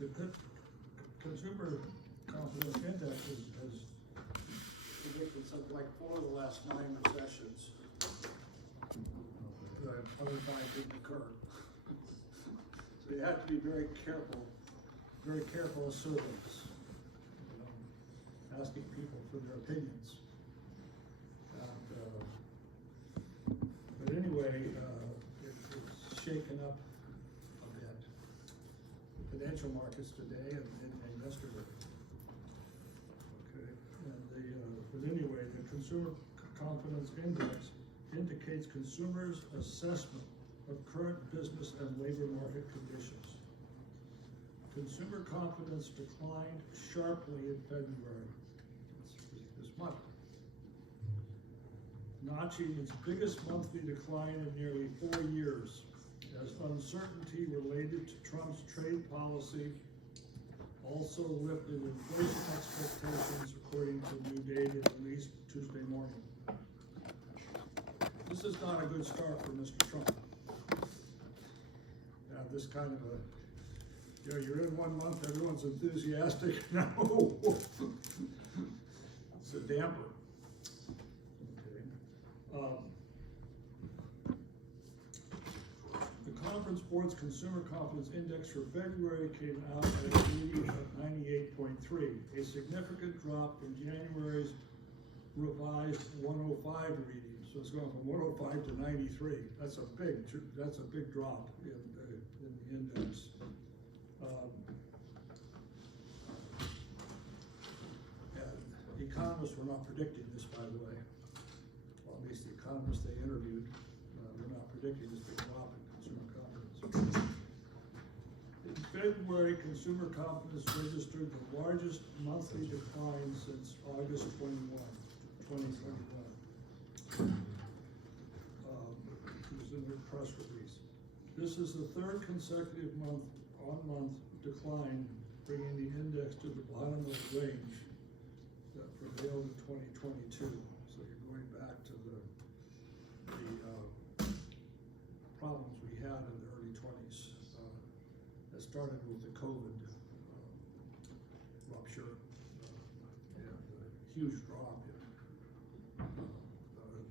The consumer confidence index has predicted something like 4 of the last 9 recessions. The other 5 didn't occur. So you have to be very careful of surveys, asking people for their opinions. But anyway, it's shaken up a bit. The financial markets today and yesterday. Okay, but anyway, the Consumer Confidence Index indicates consumers' assessment of current business and labor market conditions. Consumer confidence declined sharply in February, this month, notching its biggest monthly decline in nearly 4 years, as uncertainty related to Trump's trade policy also lifted inflation expectations, according to new data released Tuesday morning. This is not a good start for Mr. Trump. This kind of you're in 1 month, everyone's enthusiastic. No, it's a damper. Okay. The Conference Board's Consumer Confidence Index for February came out at a reading of 98.3, a significant drop from January's revised 105 reading. So it's going from 105 to 93. That's a big drop in the index. And economists were not predicting this, by the way. Well, at least the economists they interviewed were not predicting this big drop in consumer confidence. In February, consumer confidence registered the largest monthly decline since August 2021. It was in their press release. This is the 3rd consecutive month-on-month decline, bringing the index to the bottom of the range that prevailed in 2022. So you're going back to the problems we had in the early 20s. That started with the COVID rupture and a huge drop in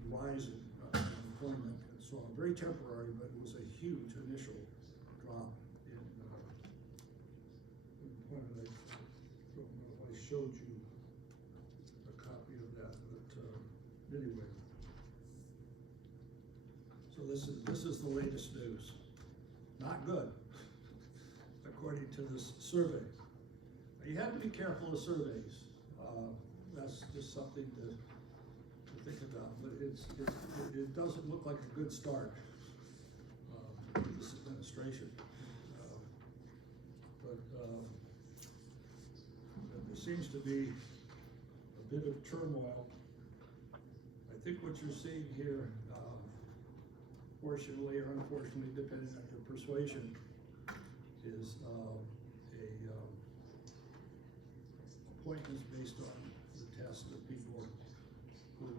rise in unemployment and so on. Very temporary, but it was a huge initial drop in employment. I don't know if I showed you a copy of that, but anyway. So this is the latest news. Not good, according to this survey. Now, you have to be careful of surveys. That's just something to think about, but it doesn't look like a good start for this administration. But there seems to be a bit of turmoil. I think what you're seeing here, fortunately or unfortunately, depending on your persuasion, is appointments based on the test of people who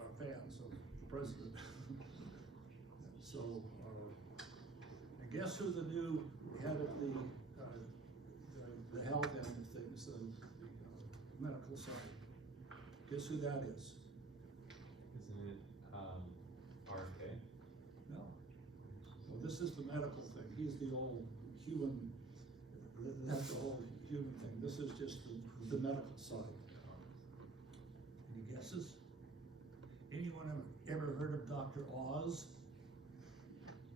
are fans of the president. So, and guess who the new head of the health end of things, the medical side? Guess who that is? Isn't it RFK? No. Well, this is the medical thing. He's the old human. That's the whole human thing. This is just the medical side. Any guesses? Anyone ever heard of Dr. Oz,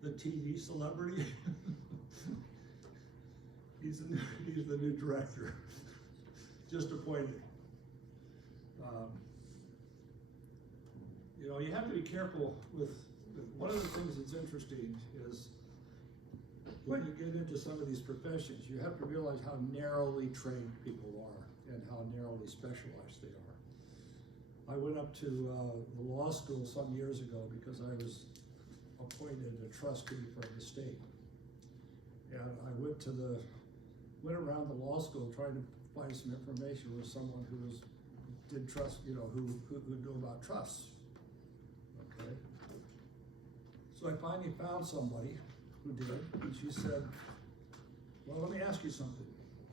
the TV celebrity? He's the new director, just appointed. You have to be careful with one of the things that's interesting is when you get into some of these professions, you have to realize how narrowly trained people are and how narrowly specialized they are. I went up to the law school some years ago because I was appointed a trustee for the state. And I went around the law school trying to find some information with someone who did trust, who knew about trusts. Okay. So I finally found somebody who did, and she said, well, let me ask you something.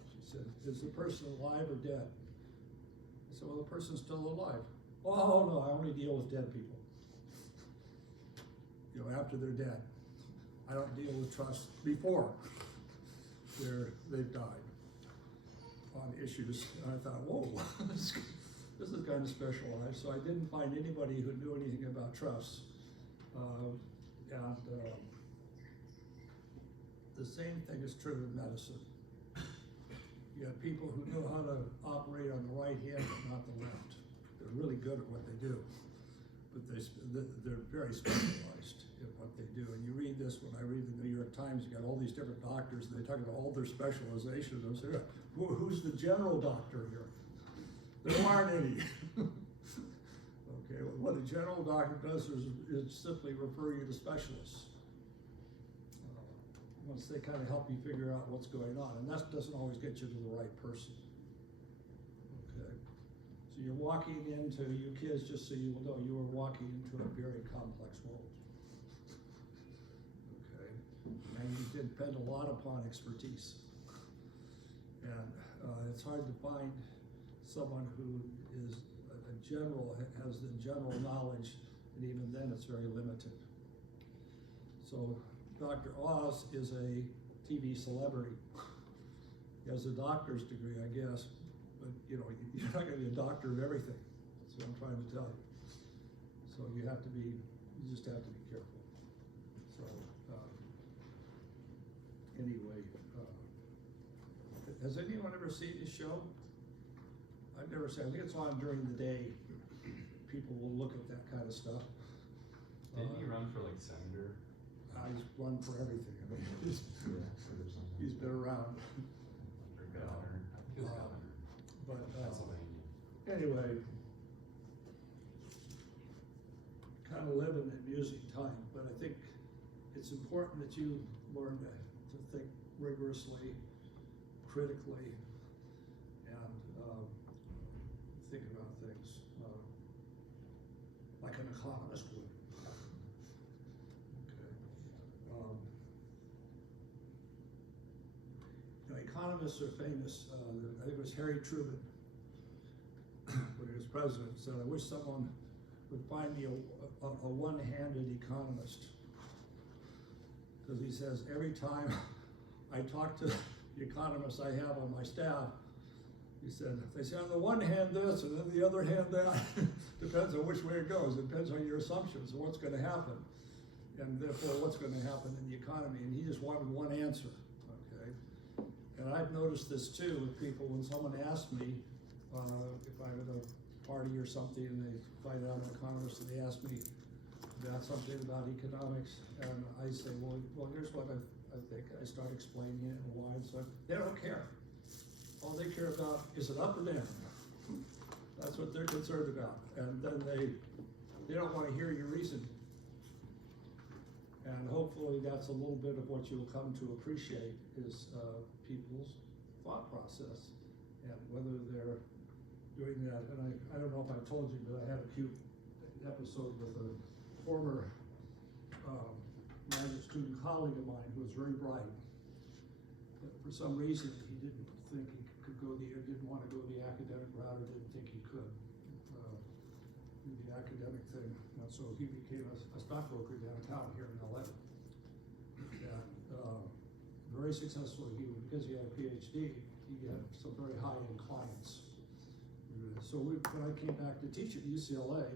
She said, is the person alive or dead? I said, well, the person's still alive. Oh, no, I only deal with dead people. You know, after they're dead. I don't deal with trusts before they've died on issues. And I thought, whoa, this is kind of specialized. So I didn't find anybody who knew anything about trusts. The same thing is true in medicine. You have people who know how to operate on the right hand but not the left. They're really good at what they do, but they're very specialized in what they do. And you read this, when I read the New York Times, you got all these different doctors, and they talk about all their specializations. I say, who's the general doctor here? There aren't any. Okay, well, what a general doctor does is simply refer you to specialists. Once they kind of help you figure out what's going on, and that doesn't always get you to the right person. Okay, so you're walking into, you kids, just so you know, you are walking into a very complex world. Okay, and you depend a lot upon expertise, and it's hard to find someone who is a general, has the general knowledge, and even then it's very limited. So Dr. Oz is a TV celebrity. He has a doctor's degree, I guess, but you know, you're not going to be a doctor of everything. That's what I'm trying to tell you. So you just have to be careful. So anyway, has anyone ever seen this show? I've never seen. I think it's on during the day. People will look at that kind of stuff. Didn't he run for like senator? He's run for everything. I mean, he's been around. For governor. He was governor. But Pennsylvania. anyway, kind of live in amusing time. But I think it's important that you learn to think rigorously, critically, and think about things like an economist would. Economists are famous. I think it was Harry Truman, when he was president, said, I wish someone would find me a one-handed economist. Because he says, every time I talk to the economists I have on my staff, he said, they say on the one hand this, and then the other hand that. Depends on which way it goes. It depends on your assumptions of what's going to happen, and therefore what's going to happen in the economy. And he just wanted one answer. And I've noticed this too with people. When someone asks me if I'm at a party or something, and they find out I'm an economist, and they ask me about something about economics, and I say, well, here's what I think. I start explaining it and why and stuff. They don't care. All they care about is it up or down. That's what they're concerned about. And then they don't want to hear your reasoning. And hopefully that's a little bit of what you'll come to appreciate is people's thought process and whether they're doing that. And I don't know if I told you, but I had a cute episode with a former graduate student colleague of mine who was very bright. But for some reason, he didn't think he could go didn't want to go the academic route, or didn't think he could do the academic thing. And so he became a stockbroker downtown here in LA. And very successfully, because he had a PhD, he had some very high-end clients. So when I came back to teach at UCLA,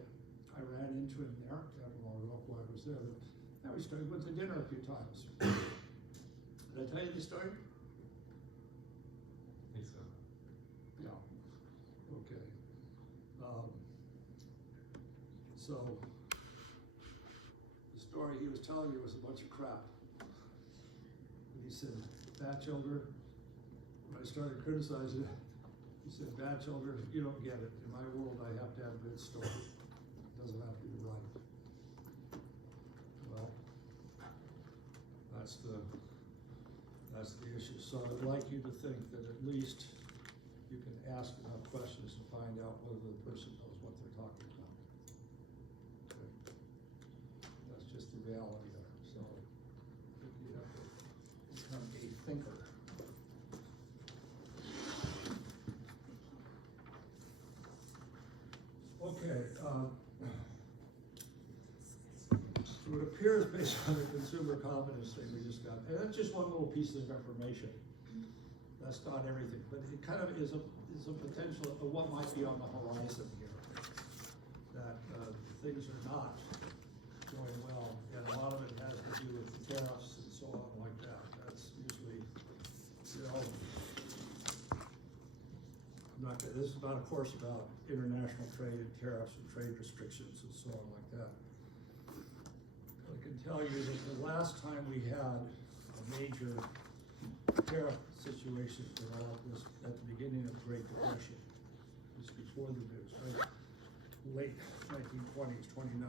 I ran into him there. I don't know why I was there, but we went to dinner a few times. Did I tell you the story? I think so. Yeah. Okay. So the story he was telling me was a bunch of crap. And he said, Batchelder, when I started criticizing it, he said, Batchelder, you don't get it. In my world, I have to have a good story. It doesn't have to be right. Well, that's the issue. So I'd like you to think that at least you can ask enough questions to find out whether the person knows what they're talking about. Okay. That's just the reality of it. So you have to become a thinker. So it appears based on the consumer confidence thing we just got, and that's just one little piece of information. That's not everything, but it kind of is a potential of what might be on the horizon here. That things are not going well, and a lot of it has to do with the tariffs and so on like that. That's usually, this is not, of course, about international trade and tariffs and trade restrictions and so on like that. I can tell you that the last time we had a major tariff situation developed was at the beginning of the Great Depression. It was before the news, right? Late 1920s, 29.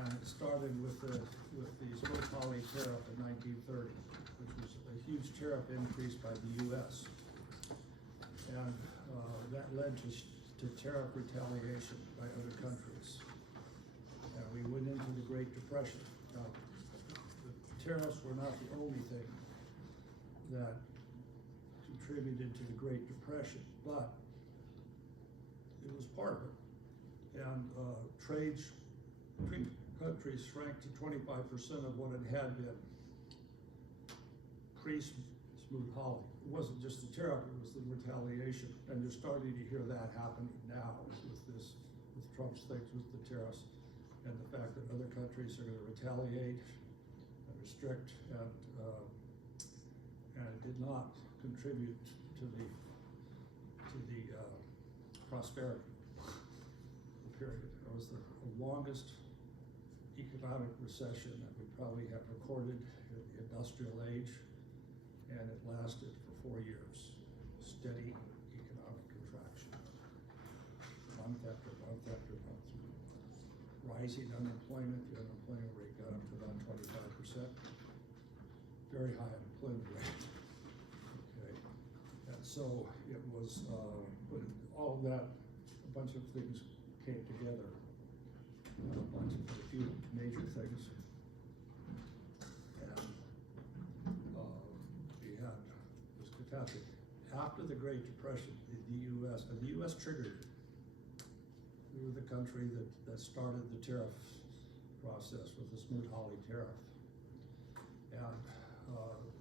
And it started with the Smoot-Hawley tariff in 1930, which was a huge tariff increase by the U.S. And that led to tariff retaliation by other countries. And we went into the Great Depression. Now, the tariffs were not the only thing that contributed to the Great Depression, but it was part of it. And trades between countries shrank to 25% of what it had been pre-Smoot-Hawley. It wasn't just the tariff, it was the retaliation. And you're starting to hear that happening now with Trump's things with the tariffs and the fact that other countries are gonna retaliate and restrict and it did not contribute to the prosperity period. It was the longest economic recession that we probably have recorded in the industrial age, and it lasted for 4 years. Steady economic contraction, month after month after month. Rising unemployment, the unemployment rate got up to about 25%. Very high unemployment rate. Okay, and so it was, when all of that, a bunch of things came together. A few major things. And we had this catastrophe. After the Great Depression, the U.S. triggered it. We were the country that started the tariff process with the Smoot-Hawley tariff. And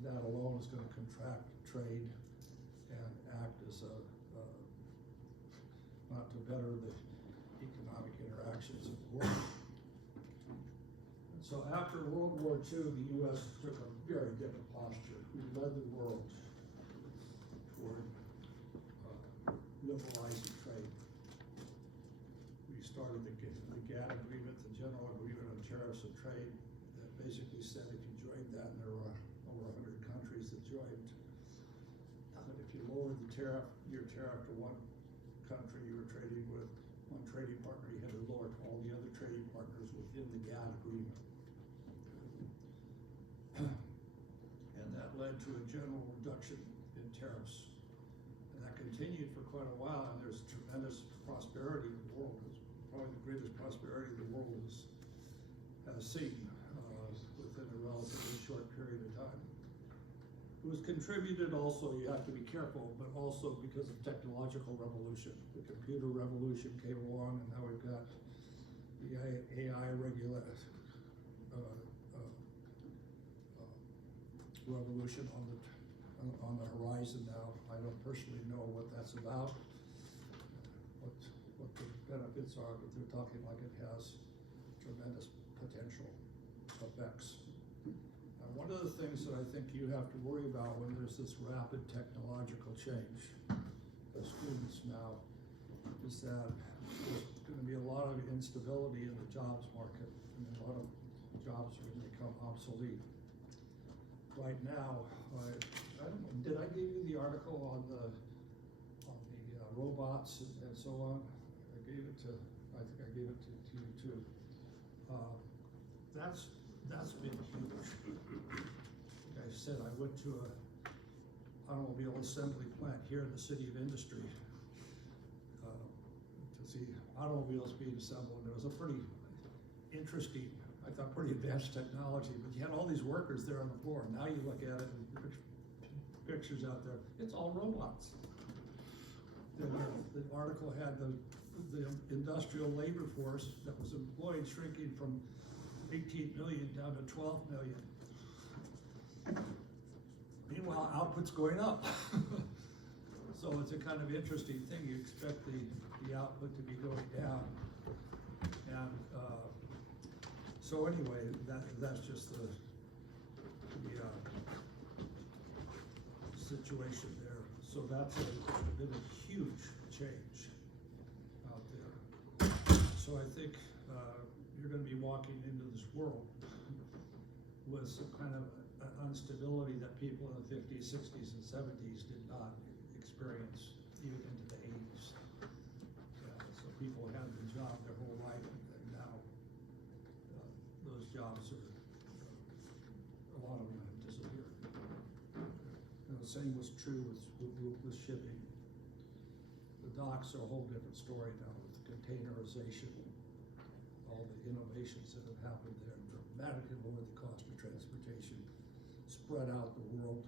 that alone is going to contract trade and act as not to better the economic interactions of the world. And so after World War II, the U.S. took a very different posture. We led the world toward liberalizing trade. We started the GATT agreement, the General Agreement on Tariffs and Trade, that basically said if you joined that, and there were over 100 countries that joined, that if you lowered the tariff, your tariff to one country you were trading with, one trading partner, you had to lower to all the other trading partners within the GATT agreement. And that led to a general reduction in tariffs. And that continued for quite a while, and there's tremendous prosperity in the world. It's probably the greatest prosperity the world has seen within a relatively short period of time. It was contributed also, you have to be careful, but also because of technological revolution. The computer revolution came along, and now we've got the AI revolution on the horizon now. I don't personally know what that's about, what the benefits are, but they're talking like it has tremendous potential effects. One of the things that I think you have to worry about when there's this rapid technological change for students now is that there's going to be a lot of instability in the jobs market, and a lot of jobs are going to become obsolete. Right now, I don't know, did I give you the article on the robots and so on? I think I gave it to you too. That's been huge. Like I said, I went to a automobile assembly plant here in the City of Industry to see automobiles being assembled. And it was a pretty interesting, I thought pretty advanced technology, but you had all these workers there on the floor. Now you look at it and pictures out there, it's all robots. The article had the the industrial labor force that was employed shrinking from 18 million down to 12 million. Meanwhile, output's going up. So it's a kind of interesting thing. You expect the output to be going down. And so anyway, that's just the situation there. So that's been a huge change out there. So I think you're going to be walking into this world with some kind of instability that people in the 50s, 60s, and 70s did not experience even into the 80s. So people had the job their whole life, and now those jobs are, a lot of them have disappeared. The same was true with shipping. The docks are a whole different story now with containerization, all the innovations that have happened there, dramatically lower the cost of transportation, spread out the world,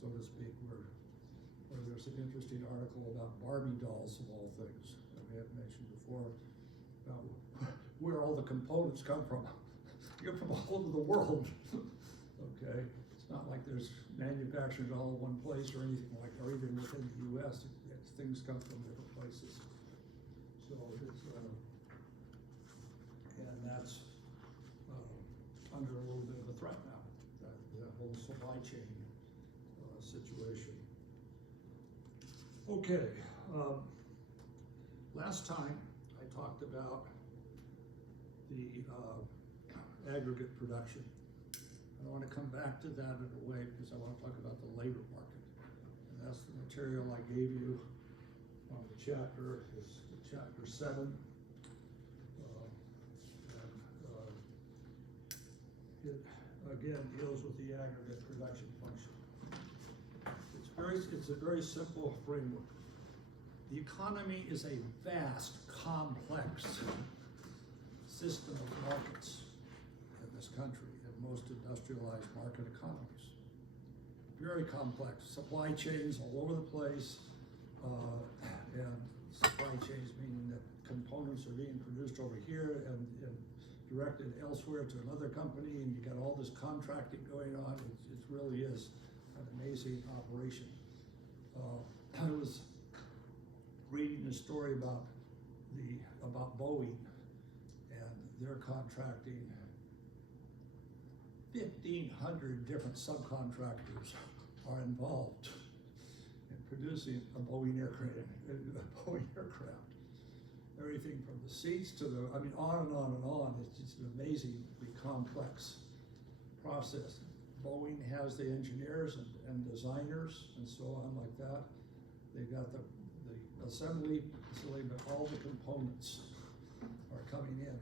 so to speak, where there's an interesting article about Barbie dolls of all things that we had mentioned before, about where all the components come from. They're from all over the world, okay? It's not like there's manufactured all in one place or anything like, or even within the US, things come from different places. So it's, and that's under a little bit of a threat now, that whole supply chain situation. Okay, last time I talked about the aggregate production. I want to come back to that in a way because I want to talk about the labor market. And that's the material I gave you on the chapter, it's chapter 7. It again deals with the aggregate production function. It's a very simple framework. The economy is a vast, complex system of markets in this country, in most industrialized market economies. Very complex, supply chains all over the place, and supply chains meaning that components are being produced over here and directed elsewhere to another company, and you got all this contracting going on. It really is an amazing operation. I was reading a story about Boeing, and they're contracting 1,500 different subcontractors are involved in producing a Boeing aircraft. Everything from the seats to the, I mean, on and on and on. It's just an amazingly complex process. Boeing has the engineers and designers and so on like that. They've got the assembly facility, but all the components are coming in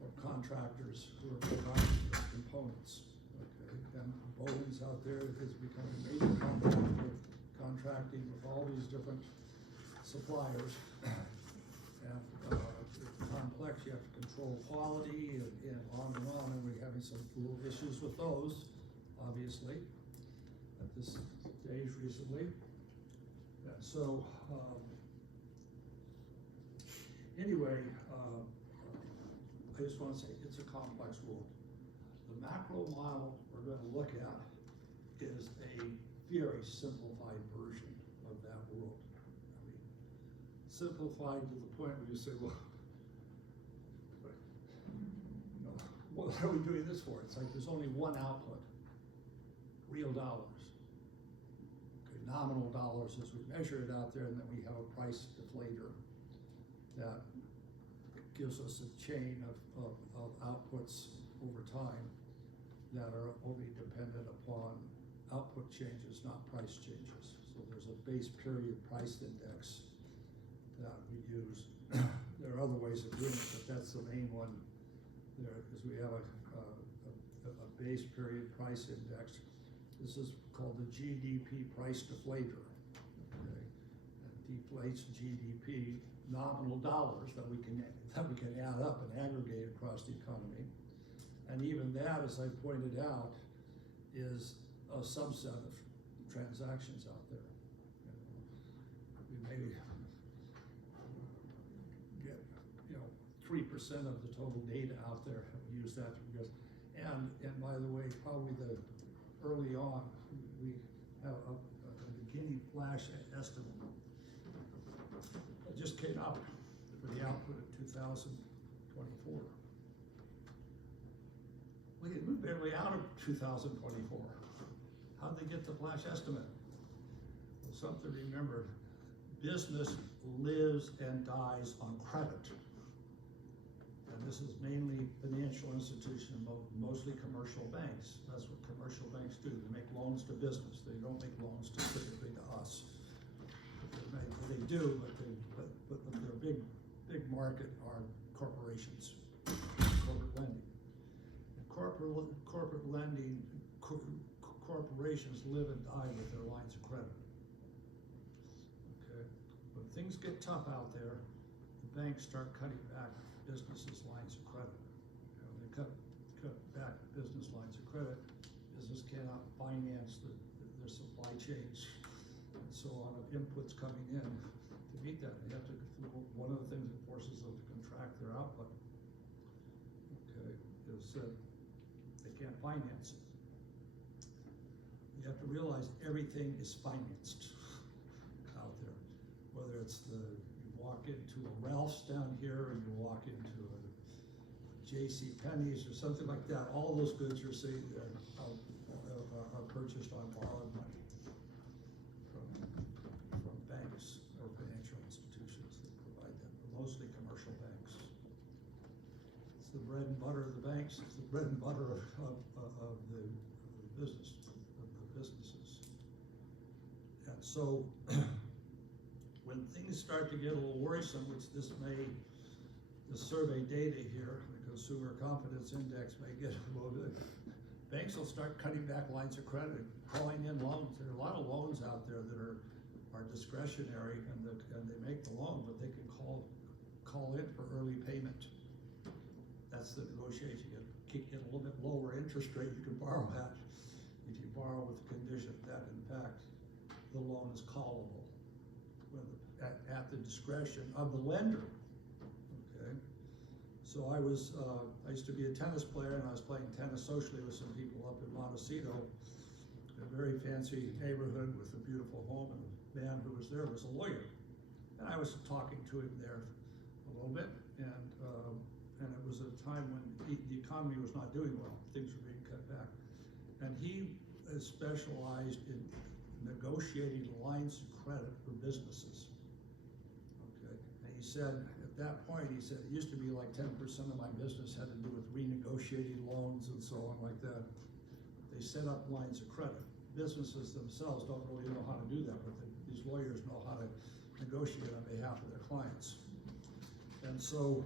from contractors who are providing those components. Okay, and Boeing's out there has become a major contractor, contracting with all these different suppliers. And it's complex, you have to control quality and on, and we're having some little issues with those, obviously, at this stage recently. And so, anyway, I just want to say it's a complex world. The macro model we're going to look at is a very simplified version of that world. Simplified to the point where you say, well, you know, what are we doing this for? It's like there's only one output, real dollars. Okay, nominal dollars as we measure it out there, and then we have a price deflator that gives us a chain of outputs over time that are only dependent upon output changes, not price changes. So there's a base period price index that we use. There are other ways of doing it, but that's the main one there, because we have a base period price index. This is called the GDP price deflator. Okay? It deflates GDP, nominal dollars that we can add up and aggregate across the economy. And even that, as I pointed out, is a subset of transactions out there. We may 3% of the total data out there have used that because, and by the way, probably early on, we have a beginning flash estimate. It just came out for the output of 2024. We're barely out of 2024. How'd they get the flash estimate? Well, something to remember, business lives and dies on credit. And this is mainly financial institutions, mostly commercial banks. That's what commercial banks do. They make loans to business. They don't make loans typically to us. They do, but their big market are corporations, corporate lending. And corporate lending, corporations live and die with their lines of credit. Okay, when things get tough out there, the banks start cutting back businesses' lines of credit. You know, they cut back business lines of credit. Business cannot finance their supply chains and so on of inputs coming in to meet that. They have to. One of the things that forces them to contract their output, okay, is they can't finance it. You have to realize everything is financed out there, whether it's you walk into a Ralph's down here and you walk into a J.C. Penney's or something like that. All those goods you're seeing there are purchased on borrowed money from banks or financial institutions that provide them, mostly commercial banks. It's the bread and butter of the banks. It's the bread and butter of the businesses. And so when things start to get a little worrisome, which the survey data here, the consumer confidence index may get a little bit, banks will start cutting back lines of credit, calling in loans. There are a lot of loans out there that are discretionary and they make the loan, but they can call in for early payment. That's the negotiation. You get a little bit lower interest rate you can borrow at. If you borrow with the condition that in fact the loan is callable at the discretion of the lender. Okay, so I used to be a tennis player, and I was playing tennis socially with some people up in Montecito, a very fancy neighborhood with a beautiful home, and the man who was there was a lawyer, and I was talking to him there a little bit, and it was a time when the economy was not doing well; things were being cut back, and he is specialized in negotiating lines of credit for businesses. Okay, and he said at that point, he said it used to be like 10% of my business had to do with renegotiating loans and so on like that. They set up lines of credit. Businesses themselves don't really know how to do that, but these lawyers know how to negotiate on behalf of their clients. And so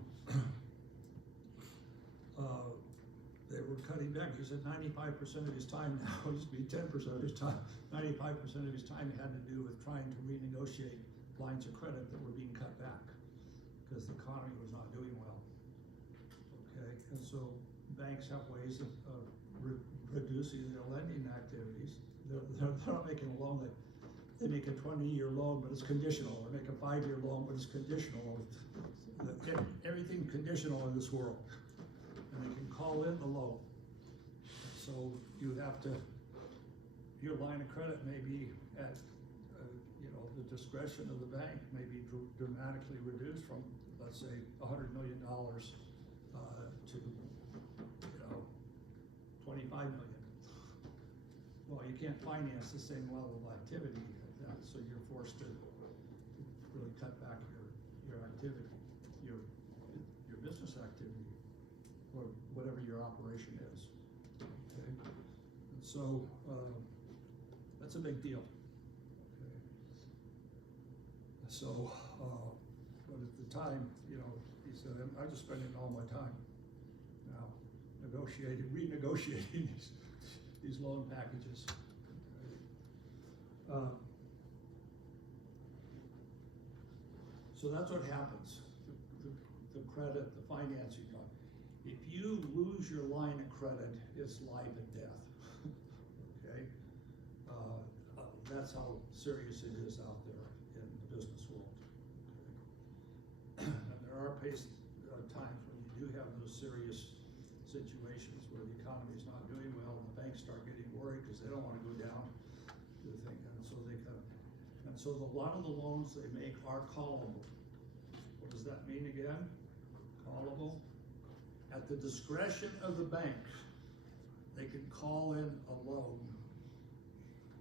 they were cutting back. He said 95% of his time now, it used to be 10% of his time, 95% of his time had to do with trying to renegotiate lines of credit that were being cut back because the economy was not doing well. Okay, and so banks have ways of reducing their lending activities. They're not making a loan that they make a 20-year loan, but it's conditional, or make a 5-year loan, but it's conditional. Everything conditional in this world. And they can call in the loan. So you have to, your line of credit may be at, the discretion of the bank may be dramatically reduced from, let's say, $100 million to, 25 million. Well, you can't finance the same level of activity at that, so you're forced to really cut back your activity, your business activity, or whatever your operation is. Okay, and so that's a big deal. Okay, so but at the time, he said, I'm just spending all my time now renegotiating these loan packages. Okay. So that's what happens. The credit, the financing. If you lose your line of credit, it's life and death. Okay, that's how serious it is out there in the business world. Okay. And there are times when you do have those serious situations where the economy is not doing well, and the banks start getting worried because they don't want to go down to the thing, and so they kind of, and so a lot of the loans they make are callable. What does that mean again? Callable. At the discretion of the bank, they can call in a loan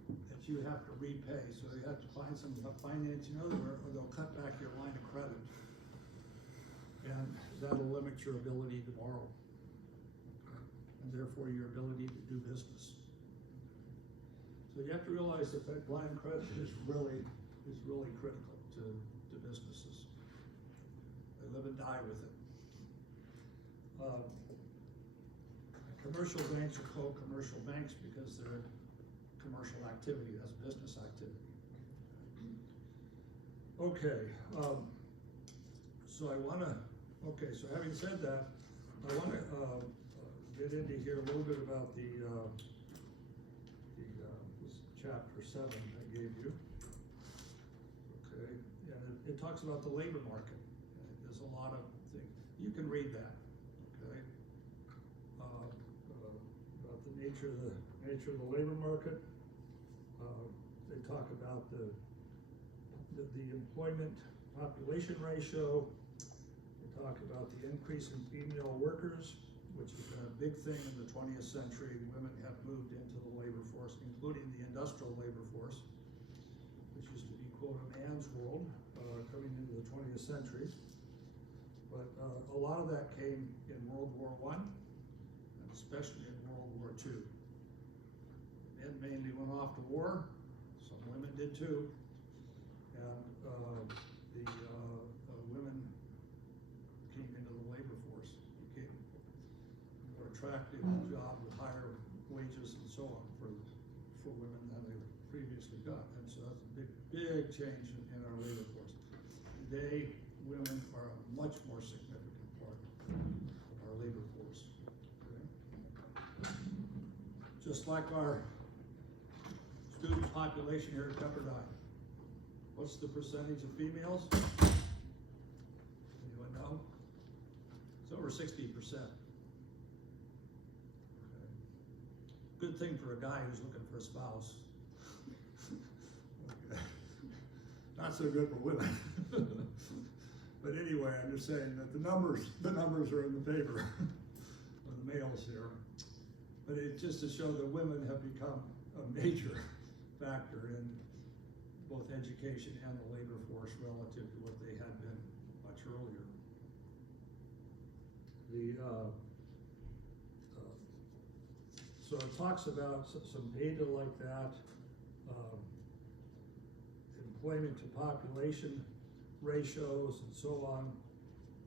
that you have to repay, so you have to find some financing elsewhere, or they'll cut back your line of credit. And that'll limit your ability to borrow, and therefore your ability to do business. So you have to realize that line of credit is really critical to businesses. They live and die with it. Commercial banks are called commercial banks because they're commercial activity, that's business activity. Okay, so so having said that, I wanna get into here a little bit about this chapter 7 I gave you. Okay, and it talks about the labor market. There's a lot of things, you can read that, okay? About the nature of the labor market. They talk about the employment population ratio. They talk about the increase in female workers, which has been a big thing in the 20th century. Women have moved into the labor force, including the industrial labor force, which used to be, quote, a man's world, coming into the 20th century. But a lot of that came in World War I, and especially in World War II. Men mainly went off to war, some women did too, and the women came into the labor force, became more attractive job with higher wages and so on for women than they previously got. And so that's a big change in our labor force. Today, women are a much more significant part of our labor force. Okay? Just like our student population here at Pepperdine. What's the percentage of females? Anyone know? It's over 60%. Okay. Good thing for a guy who's looking for a spouse. Okay. Not so good for women. But anyway, I'm just saying that the numbers are in the favor of the males here. But it's just to show that women have become a major factor in both education and the labor force relative to what they had been much earlier. So it talks about some data like that, employment to population ratios and so on.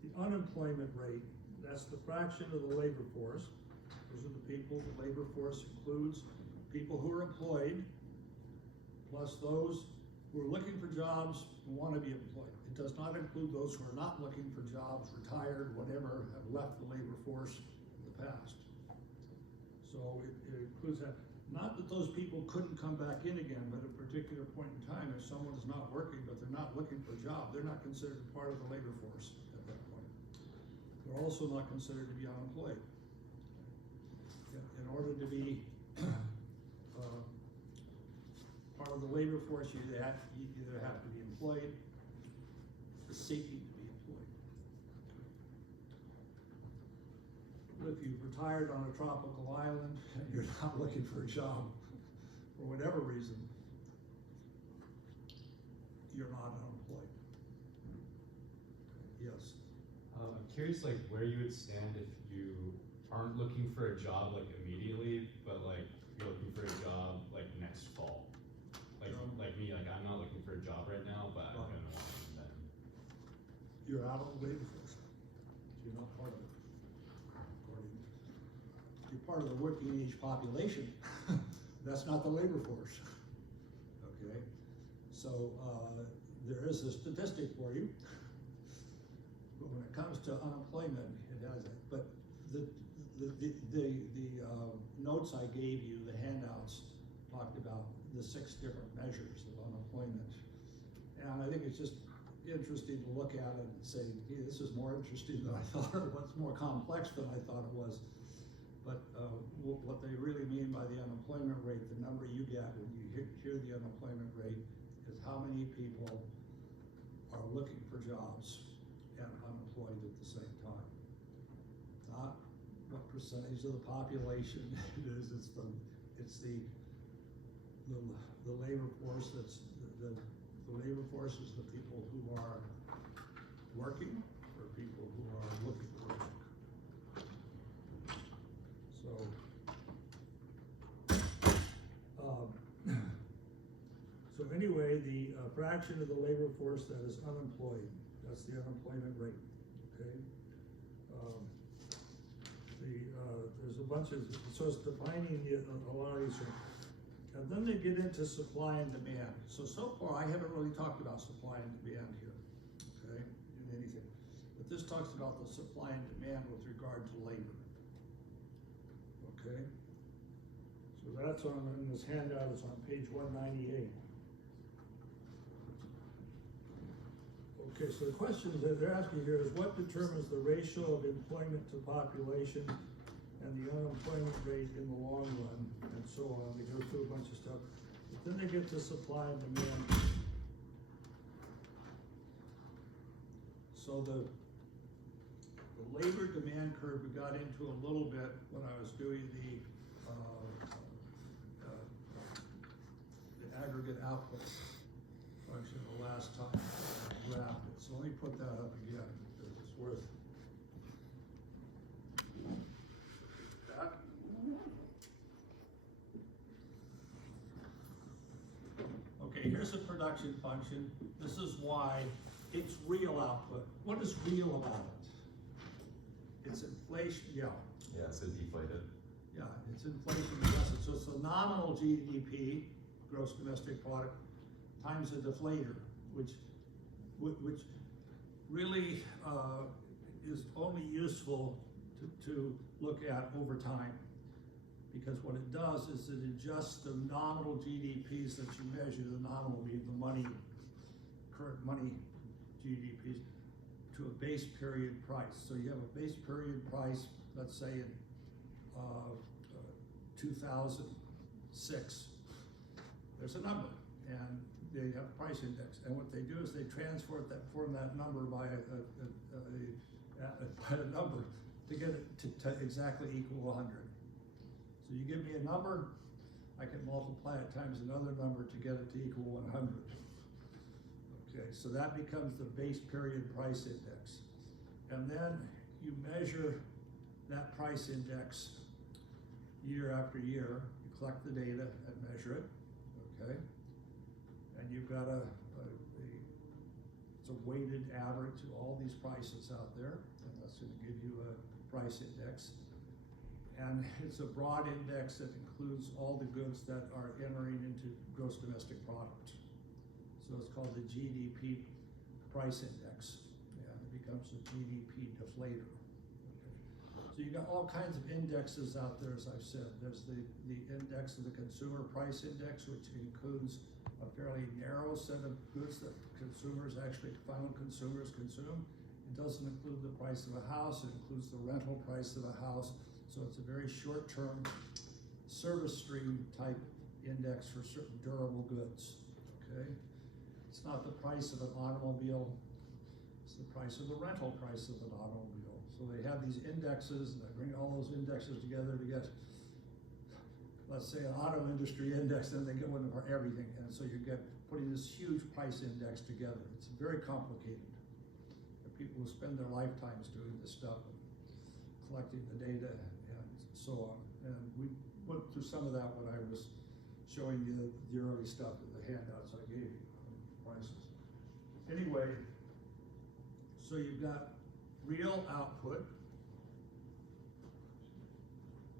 The unemployment rate, that's the fraction of the labor force. Those are the people, the labor force includes people who are employed, plus those who are looking for jobs and want to be employed. It does not include those who are not looking for jobs, retired, whatever, have left the labor force in the past. So it includes that. Not that those people couldn't come back in again, but at a particular point in time, if someone is not working, but they're not looking for a job, they're not considered part of the labor force at that point. They're also not considered to be unemployed. In order to be part of the labor force, you either have to be employed or seeking to be employed. If you've retired on a tropical island and you're not looking for a job for whatever reason, you're not unemployed. Yes. I'm curious, like, where you would stand if you aren't looking for a job like immediately, but like you're looking for a job like next fall. Like me, like I'm not looking for a job right now, but I'm gonna want it then. You're out of the labor force. You're not part of it. You're part of the working age population. That's not the labor force. Okay, so there is a statistic for you. But when it comes to unemployment, it has it. But the notes I gave you, the handouts, talked about the 6 different measures of unemployment. And I think it's just interesting to look at it and say, hey, this is more interesting than I thought it was, more complex than I thought it was. But what they really mean by the unemployment rate, the number you get when you hear the unemployment rate, is how many people are looking for jobs and unemployed at the same time. Not what percentage of the population it is, it's the labor force that's the labor force is the people who are working or people who are looking for work. So anyway, the fraction of the labor force that is unemployed, that's the unemployment rate, okay? There's a bunch of, so it's defining a lot of these things. And then they get into supply and demand. So far I haven't really talked about supply and demand here, okay, in anything. But this talks about the supply and demand with regard to labor, okay? So that's in this handout, it's on page 198. Okay, so the questions that they're asking here is what determines the ratio of employment to population and the unemployment rate in the long run, and so on. They go through a bunch of stuff. But then they get to supply and demand. So the labor demand curve we got into a little bit when I was doing the aggregate output function the last time I graphed it. So let me put that up again because it's worth that. Okay, here's a production function. This is why it's real output. What is real about it? It's inflation, yeah. Yeah, so deflated. Yeah, it's inflation adjusted. So it's the nominal GDP, gross domestic product, times a deflator, which really is only useful to look at over time. Because what it does is it adjusts the nominal GDPs that you measure, the nominal being the money, current money GDPs, to a base period price. So you have a base period price, let's say in 2006. There's a number, and they have a price index. And what they do is they form that number by a number to get it to exactly equal 100. So you give me a number, I can multiply it times another number to get it to equal 100. Okay, so that becomes the base period price index. And then you measure that price index year after year. You collect the data and measure it, okay? And you've got it's a weighted average of all these prices out there, and that's going to give you a price index. And it's a broad index that includes all the goods that are entering into gross domestic product. So it's called the GDP price index, and it becomes a GDP deflator. Okay. So you got all kinds of indexes out there, as I've said. There's the index of the consumer price index, which includes a fairly narrow set of goods that final consumers consume. It doesn't include the price of a house, it includes the rental price of a house. So it's a very short-term service stream type index for certain durable goods, okay? It's not the price of an automobile, it's the price of the rental price of an automobile. So they have these indexes, and they bring all those indexes together to get, let's say, an auto industry index, and they get one for everything. And so you get putting this huge price index together. It's very complicated. There are people who spend their lifetimes doing this stuff, and collecting the data and so on. And we went through some of that when I was showing you the early stuff in the handouts I gave you on prices. Anyway, so you've got real output,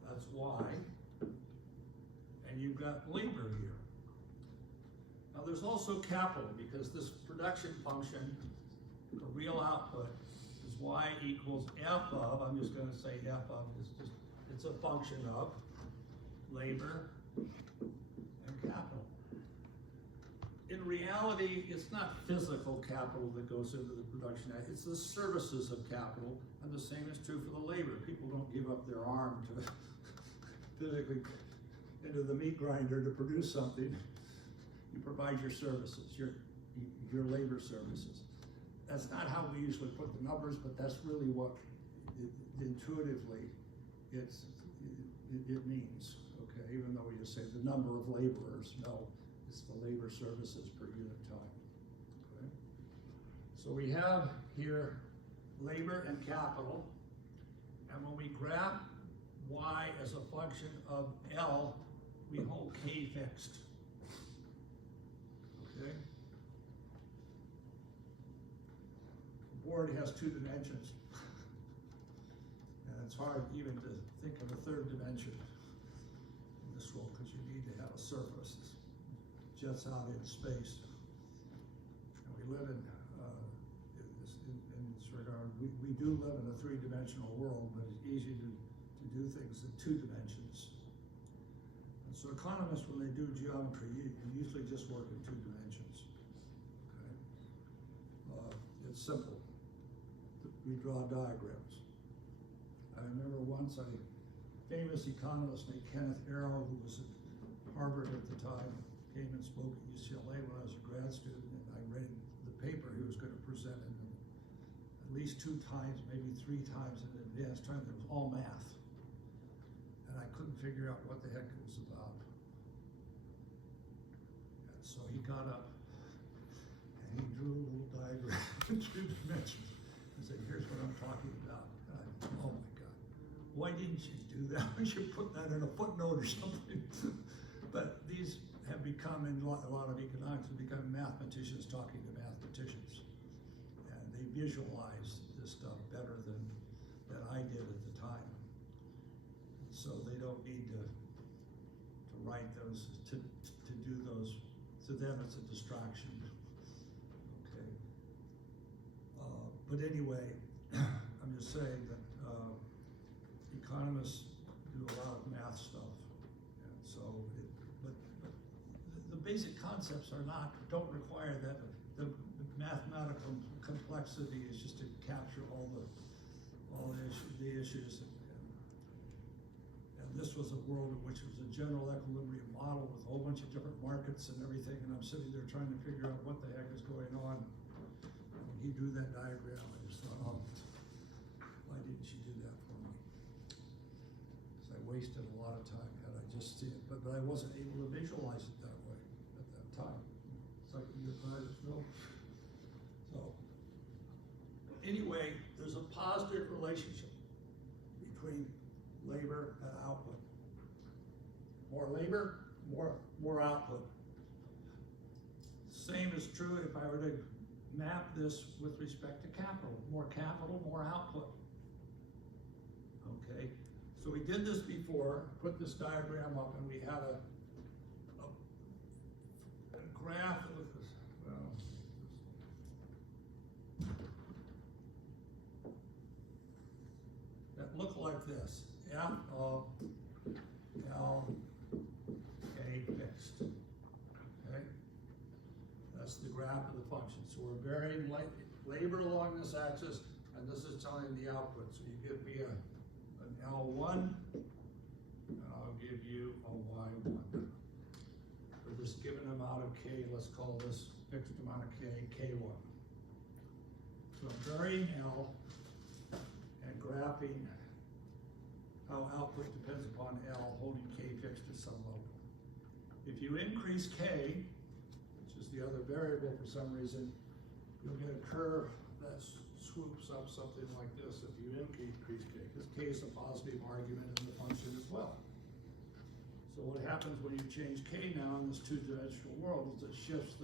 that's Y, and you've got labor here. Now there's also capital, because this production function, the real output, is Y equals F of, I'm just gonna say F of, it's a function of labor and capital. in reality, it's not physical capital that goes into the production act, it's the services of capital, and the same is true for the labor. People don't give up their arm to physically into the meat grinder to produce something. You provide your services, your labor services. That's not how we usually put the numbers, but that's really what intuitively it means, okay? Even though we just say the number of laborers, no, it's the labor services per unit time, okay? So we have here labor and capital, and when we graph y as a function of L, we hold K fixed, okay? The board has 2 dimensions. And it's hard even to think of a 3rd dimension in this world because you need to have a surface that jets out in space. And we live in this regard, we do live in a 3-dimensional world, but it's easy to do things in 2 dimensions. And so economists, when they do geometry, you usually just work in 2 dimensions. Okay? It's simple. We draw diagrams. I remember once a famous economist named Kenneth Arrow, who was at Harvard at the time, came and spoke at UCLA when I was a grad student, and I read the paper he was going to present in at least 2 times, maybe 3 times in advance, trying it was all math. And I couldn't figure out what the heck it was about. And so he got up and he drew a little diagram in 2 dimensions and said, here's what I'm talking about. And I thought, oh my God, why didn't you do that? We should put that in a footnote or something. But these have become, in a lot of economics, have become mathematicians talking to mathematicians. And they visualize this stuff better than I did at the time. So they don't need to write those, to do those. To them, it's a distraction. Okay. But anyway, I'm just saying that economists do a lot of math stuff, and so but the basic concepts don't require that. The mathematical complexity is just to capture all the issues. And this was a world in which it was a general equilibrium model with a whole bunch of different markets and everything, and I'm sitting there trying to figure out what the heck is going on. And when he drew that diagram, I just thought, oh, why didn't you do that for me? Because I wasted a lot of time had I just seen it, but I wasn't able to visualize it that way at that time. It's like you guys know. So anyway, there's a positive relationship between labor and output. More labor, more output. Same is true if I were to map this with respect to capital. More capital, more output. Okay, so we did this before, put this diagram up, and we had a graph of this, that looked like this. F of L K fixed. Okay? That's the graph of the function. So we're varying labor along this axis, and this is telling the output. So you give me an L1, and I'll give you a Y1. For this given amount of K, let's call this fixed amount of K, K1. So I'm varying L and graphing how output depends upon L, holding K fixed at some level. If you increase K, which is the other variable for some reason, you'll get a curve that swoops up something like this if you increase K, because K is a positive argument in the function as well. So what happens when you change K now in this 2-dimensional world is it shifts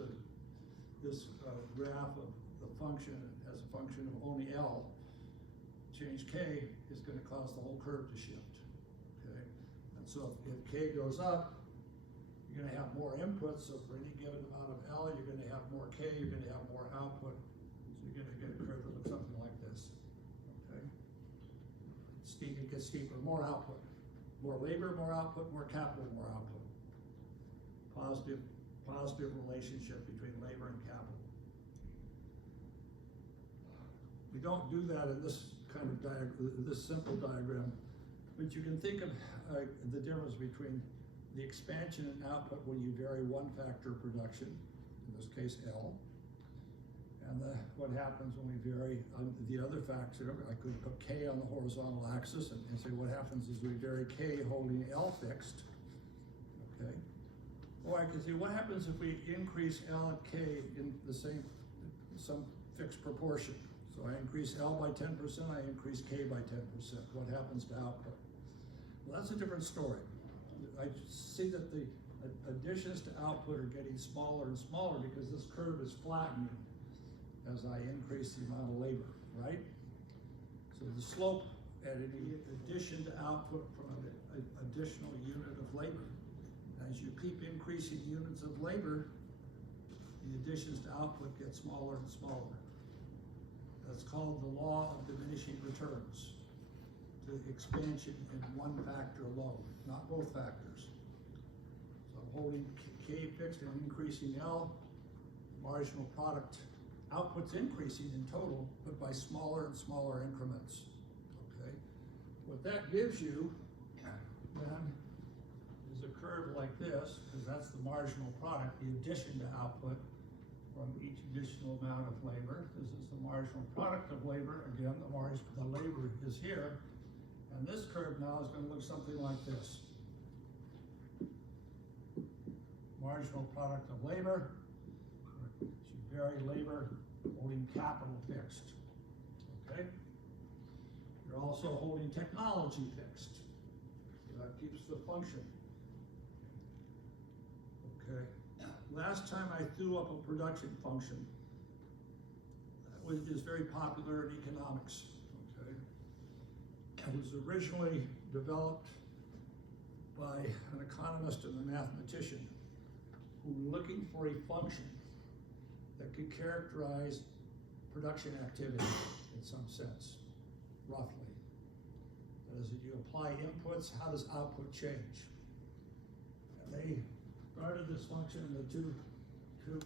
this graph of the function as a function of only L. Change K is going to cause the whole curve to shift, okay? And so if K goes up, you're going to have more inputs, so for any given amount of L, you're going to have more K, you're going to have more output, so you're going to get a curve that looks something like this, okay? It gets steeper, more output. More labor, more output, more capital, more output. Positive positive relationship between labor and capital. We don't do that in this kind of this simple diagram, but you can think of the difference between the expansion and output when you vary one factor of production, in this case L, and what happens when we vary the other factor. I could put K on the horizontal axis and say what happens is we vary K holding L fixed, okay? Or I could say what happens if we increase L and K in some fixed proportion. So I increase L by 10%, I increase K by 10%. What happens to output? Well, that's a different story. I see that the additions to output are getting smaller and smaller because this curve is flattening as I increase the amount of labor, right? So the slope at any addition to output from an additional unit of labor. As you keep increasing units of labor, the additions to output get smaller and smaller. That's called the law of diminishing returns to expansion in one factor alone, not both factors. So I'm holding K fixed and increasing L, marginal product output's increasing in total, but by smaller and smaller increments, okay? What that gives you then is a curve like this, because that's the marginal product, the addition to output from each additional amount of labor. This is the marginal product of labor. Again, the labor is here. And this curve now is going to look something like this. Marginal product of labor. You vary labor holding capital fixed. Okay? You're also holding technology fixed. So that keeps the function. Okay. Last time I threw up a production function is very popular in economics. Okay. It was originally developed by an economist and a mathematician who were looking for a function that could characterize production activity in some sense, roughly. That is, if you apply inputs, how does output change? And they started this function in the two, they're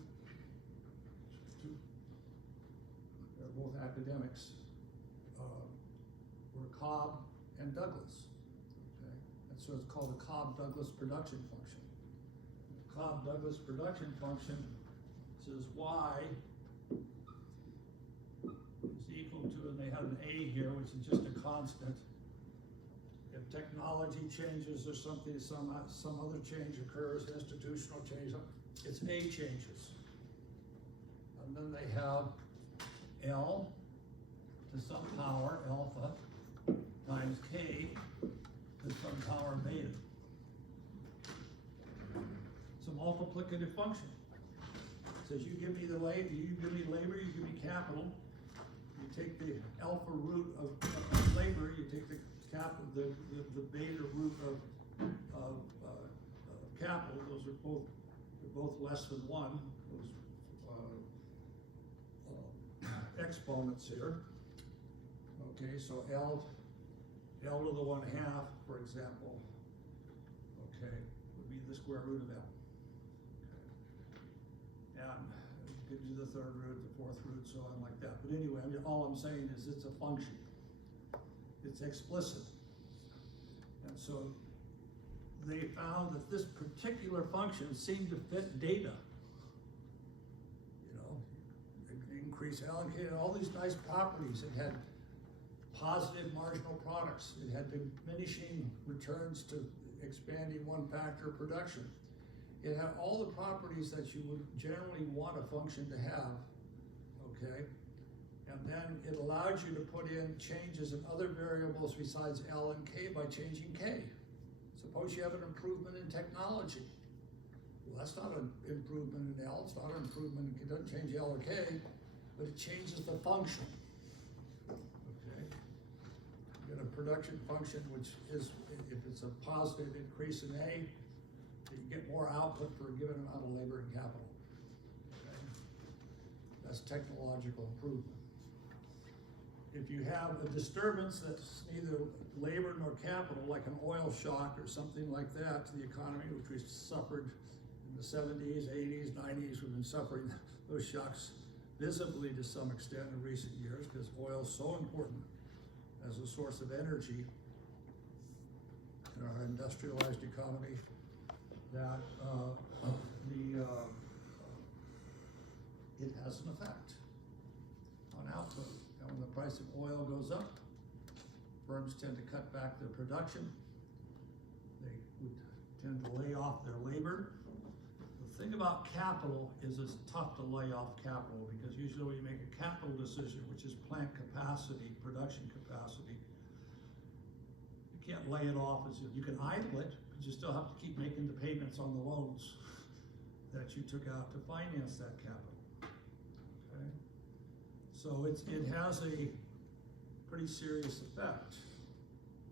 both academics, were Cobb and Douglas, okay? And so it's called the Cobb-Douglas production function. The Cobb-Douglas production function says Y is equal to, and they have an A here, which is just a constant. If technology changes or something, some other change occurs, institutional change, it's A changes. And then they have L to some power, alpha, times K to some power beta. It's a multiplicative function. It says you give me the labor, you give me labor, you give me capital. You take the alpha root of labor, you take the capital, the beta root of capital. Those are both less than 1. Those exponents here. Okay, so L to the 1/2, for example, okay, would be the square root of L. Okay. And you could do the 3rd root, the 4th root, so on like that. But anyway, all I'm saying is it's a function. It's explicit. And so they found that this particular function seemed to fit data. You know, increase, allocate, all these nice properties. It had positive marginal products. It had diminishing returns to expanding one factor production. It had all the properties that you would generally want a function to have, okay? And then it allows you to put in changes in other variables besides L and K by changing K. Suppose you have an improvement in technology. Well, that's not an improvement in L, it's not an improvement, it doesn't change L or K, but it changes the function. Okay? You get a production function which is, if it's a positive increase in A, you get more output for a given amount of labor and capital. Okay? That's technological improvement. If you have a disturbance that's neither labor nor capital, like an oil shock or something like that to the economy, which we suffered in the 70s, 80s, 90s, we've been suffering those shocks visibly to some extent in recent years because oil is so important as a source of energy in our industrialized economy that it has an effect on output. And when the price of oil goes up, firms tend to cut back their production. They would tend to lay off their labor. The thing about capital is it's tough to lay off capital because usually when you make a capital decision, which is plant capacity, production capacity, you can't lay it off. You can idle it, but you still have to keep making the payments on the loans that you took out to finance that capital. Okay? So it has a pretty serious effect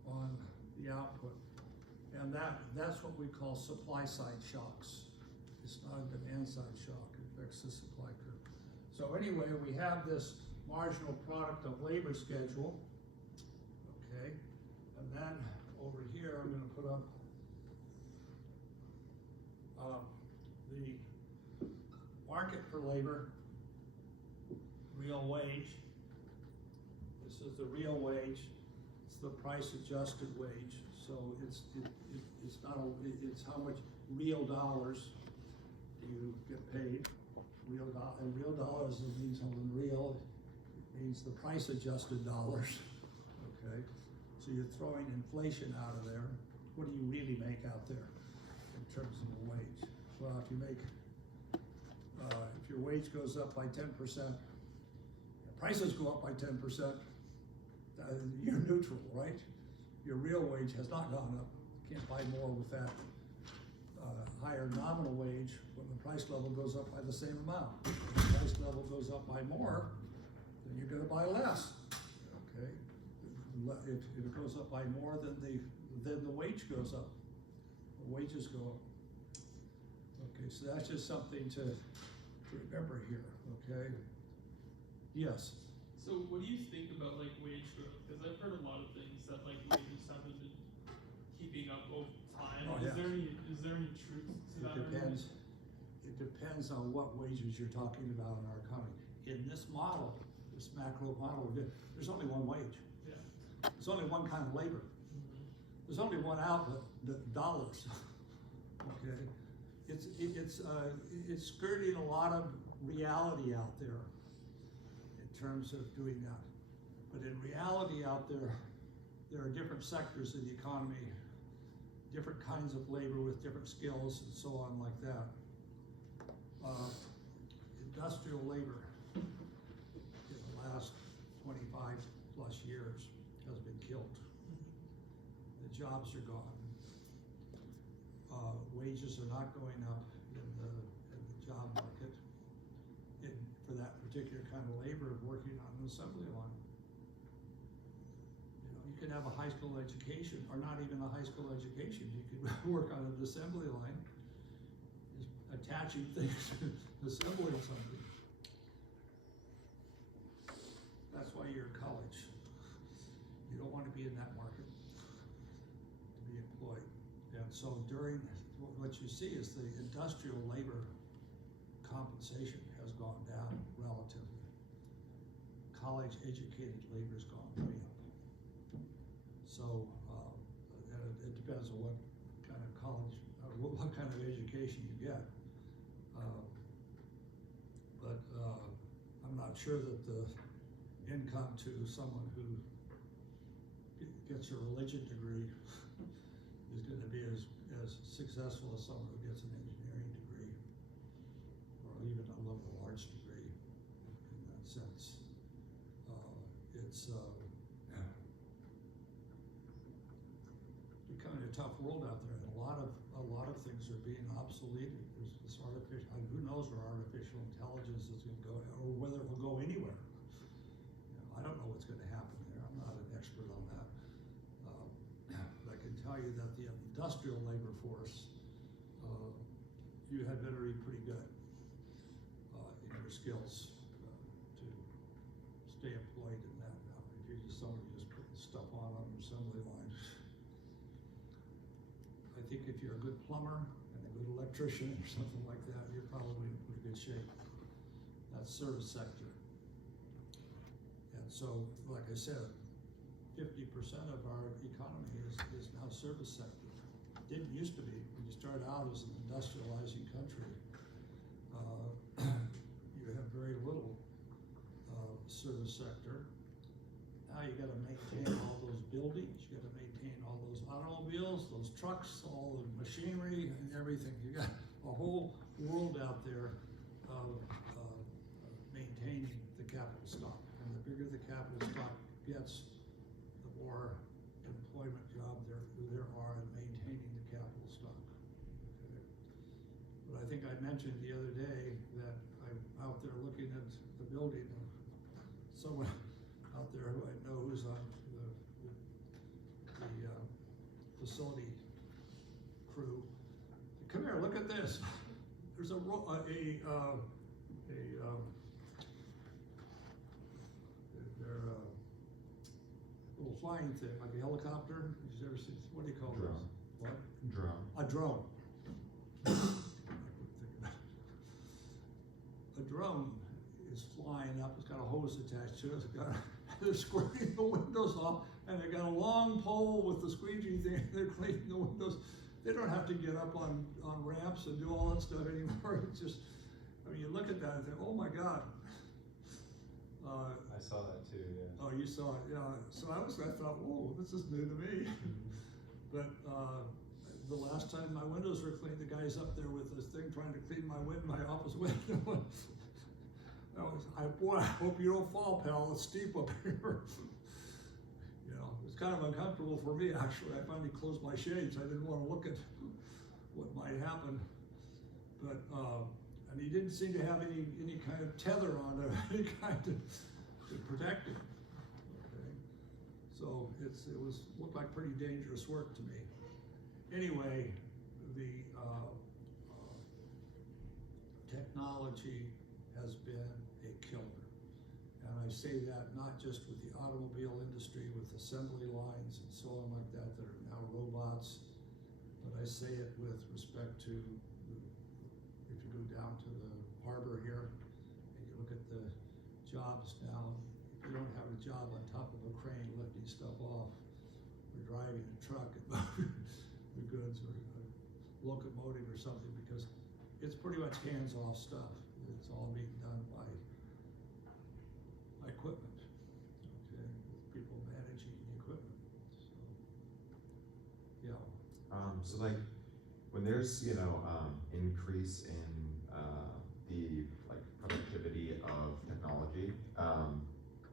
on the output. And that's what we call supply side shocks. It's not a demand side shock, it affects the supply curve. So anyway, we have this marginal product of labor schedule, okay? And then over here, I'm gonna put up the market for labor, real wage. This is the real wage. It's the price adjusted wage. So it's how much real dollars you get paid. And real dollars means something real. It means the price adjusted dollars. Okay. So you're throwing inflation out of there. What do you really make out there in terms of a wage? Well, if you make, if your wage goes up by 10%, prices go up by 10%, you're neutral, right? Your real wage has not gone up. You can't buy more with that higher nominal wage when the price level goes up by the same amount. If the price level goes up by more, then you're going to buy less. Okay. If it goes up by more, then the wage goes up. The wages go up. Okay, so that's just something to remember here. Okay. Yes. So what do you think about like wage growth? Because I've heard a lot of things that like wages haven't been keeping up over time. Oh, is yeah. there any truth to that? It depends on what wages you're talking about in our economy. In this model, this macro model, there's only one wage. Yeah. There's only one kind of labor. There's only one outlet, dollars. Okay, it's skirting a lot of reality out there in terms of doing that. But in reality out there are different sectors of the economy, different kinds of labor with different skills and so on like that. Industrial labor in the last 25 plus years has been killed. The jobs are gone. Wages are not going up in the job market for that particular kind of labor of working on an assembly line. You know, you can have a high school education or not even a high school education. You could work on an assembly line, just attaching things, assembling something. That's why you're in college. You don't want to be in that market to be employed. And so what you see is the industrial labor compensation has gone down relatively. College educated labor has gone way up. So it depends on what kind of college, what kind of education you get. But I'm not sure that the income to someone who gets a religion degree is going to be as successful as someone who gets an engineering degree or even a liberal arts degree in that sense. It's becoming a tough world out there, and a lot of things are being obsoleted. There's this artificial, and who knows where artificial intelligence is going to go, or whether it will go anywhere. You know, I don't know what's going to happen there. I'm not an expert on that. But I can tell you that the industrial labor force, you had better be pretty good in your skills to stay employed in that. If you're just somebody just putting stuff on an assembly line. I think if you're a good plumber and a good electrician or something like that, you're probably in pretty good shape. That's service sector. And so, like I said, 50% of our economy is now service sector. Didn't used to be. When you start out as an industrializing country, you have very little service sector. Now you gotta maintain all those buildings, you gotta maintain all those automobiles, those trucks, all the machinery and everything. You got a whole world out there of maintaining the capital stock. And the bigger the capital stock gets, the more employment job there are in maintaining the capital stock. Okay. But I think I mentioned the other day that I'm out there looking at the building of someone out there who I know who's on the facility crew. Come here, look at this. There's a little flying thing, like a helicopter. You've ever seen, what do you call Drone. those? What? Drone. A drone. A drone is flying up, it's got a hose attached to it, they're squirting the windows off, and they got a long pole with the squeegee thing, they're cleaning the windows. They don't have to get up on ramps and do all that stuff anymore. It's just, I mean, you look at that and think, oh my God. I saw that too, yeah. Oh, you saw it, yeah. So I thought, whoa, this is new to me. But the last time my windows were cleaned, the guy's up there with this thing trying to clean my office window. Boy, I hope you don't fall, pal. It's steep up here. You know, it's kind of uncomfortable for me, actually. I finally closed my shades. I didn't want to look at what might happen. But, and he didn't seem to have any kind of tether on it, any kind of to protect him. Okay. So it looked like pretty dangerous work to me. Anyway, the technology has been a killer. And I say that not just with the automobile industry, with assembly lines and so on like that are now robots, but I say it with respect to, if you go down to the harbor here and you look at the jobs now, if you don't have a job on top of a crane lifting stuff off, or driving a truck and moving the goods, or locomotive or something, because it's pretty much hands-off stuff. It's all being done by equipment, okay, with people managing the equipment. So, yeah. So like, when there's, increase in the like productivity of technology,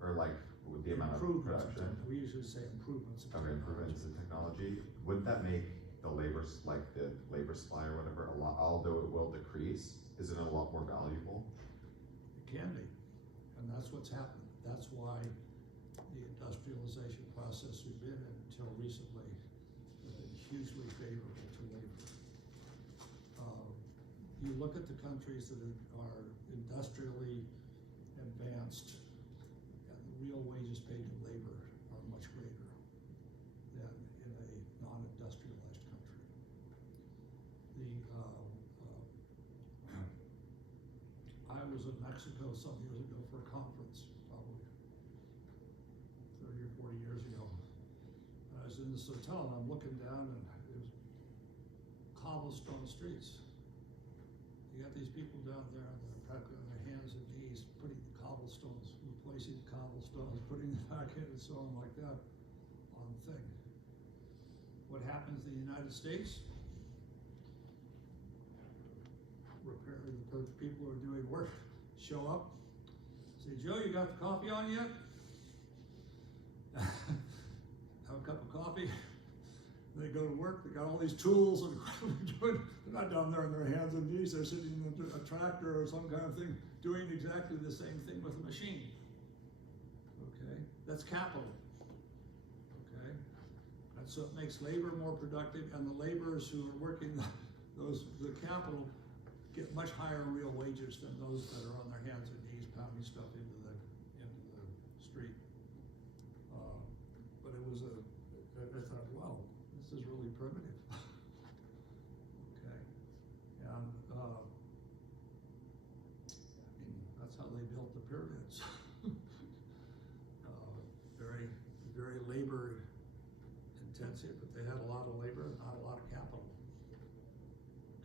or like with the amount of production. We usually say improvements. Improvements in technology. Wouldn't that make the labor supply or whatever, although it will decrease, isn't it a lot more valuable? It can be, and that's what's happened. That's why the industrialization process we've been in until recently has been hugely favorable to labor. You look at the countries that are industrially advanced, and the real wages paid to labor are much greater than in a non-industrialized country. I was in Mexico some years ago for a conference, probably 30 or 40 years ago. And I was in this hotel and I'm looking down and it was cobblestone streets. You got these people down there that are practically on their hands and knees putting the cobblestones, replacing the cobblestones, putting them back in and so on like that on the thing. What happens in the United States? The people who are doing work show up, say, Joe, you got the coffee on yet? Have a cup of coffee. They go to work, they got all these tools and equipment. They're not down there on their hands and knees, they're sitting in a tractor or some kind of thing, doing exactly the same thing with a machine. Okay, that's capital. Okay, and so it makes labor more productive, and the laborers who are working the capital get much higher real wages than those that are on their hands and knees pounding stuff into the street. But it was I thought, wow, this is really primitive. Okay, pyramids. Very, very labor intensive, but they had a lot of labor and not a lot of capital.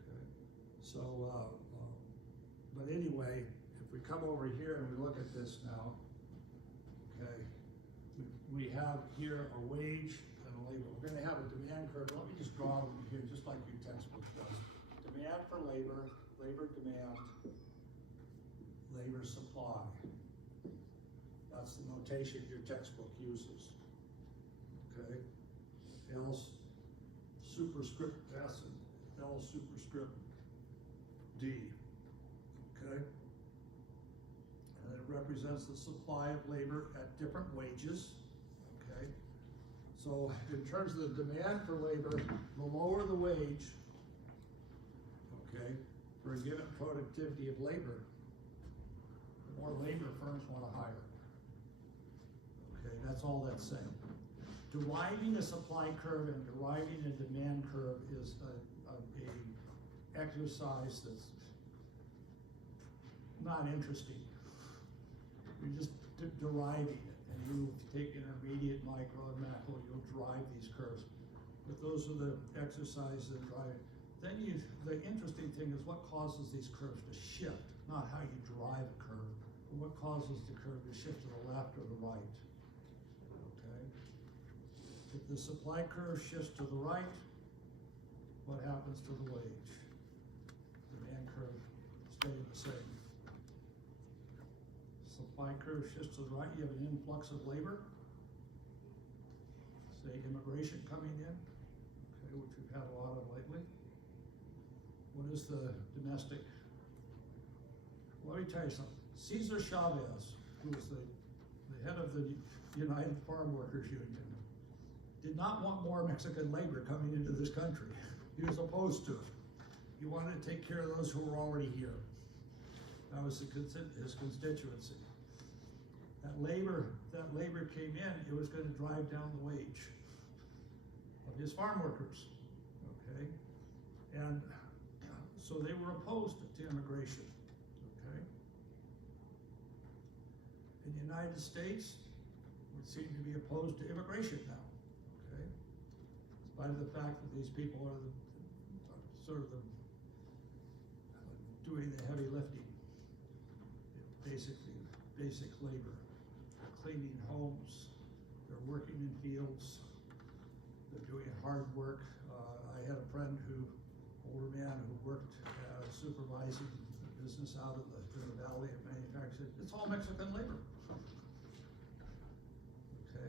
Okay, so, but anyway, if we come over here and we look at this now, okay, we have here a wage and a labor. We're gonna have a demand curve. Let me just draw them here, just like your textbook does. Demand for labor, labor demand, labor supply. That's the notation your textbook uses. Okay? L superscript S and L superscript D. Okay? And it represents the supply of labor at different wages. Okay? So in terms of the demand for labor, the lower the wage, okay, for a given productivity of labor, the more labor firms want to hire. Okay, that's all that's saying. Deriving a supply curve and deriving a demand curve is a exercise that's not interesting. You're just deriving it, and you take intermediate, micro, and macro, you'll drive these curves. But those are the exercises that drive it. Then the interesting thing is what causes these curves to shift, not how you drive a curve, but what causes the curve to shift to the left or the right. Okay? If the supply curve shifts to the right, what happens to the wage? Demand curve staying the same. Supply curve shifts to the right, you have an influx of labor, say immigration coming in, okay, which we've had a lot of lately. What is the domestic? Let me tell you something. Cesar Chavez, who was the head of the United Farm Workers Union, did not want more Mexican labor coming into this country. He was opposed to it. He wanted to take care of those who were already here. That was his constituency. That labor came in, it was going to drive down the wage of his farm workers, okay? And so they were opposed to immigration, okay? In the United States, we seem to be opposed to immigration now, okay? In spite of the fact that these people are sort of doing the heavy lifting, basically basic labor. They're cleaning homes, they're working in fields, they're doing hard work. I had a friend older man who worked supervising the business out in the valley of manufacturing. It's all Mexican labor. Okay,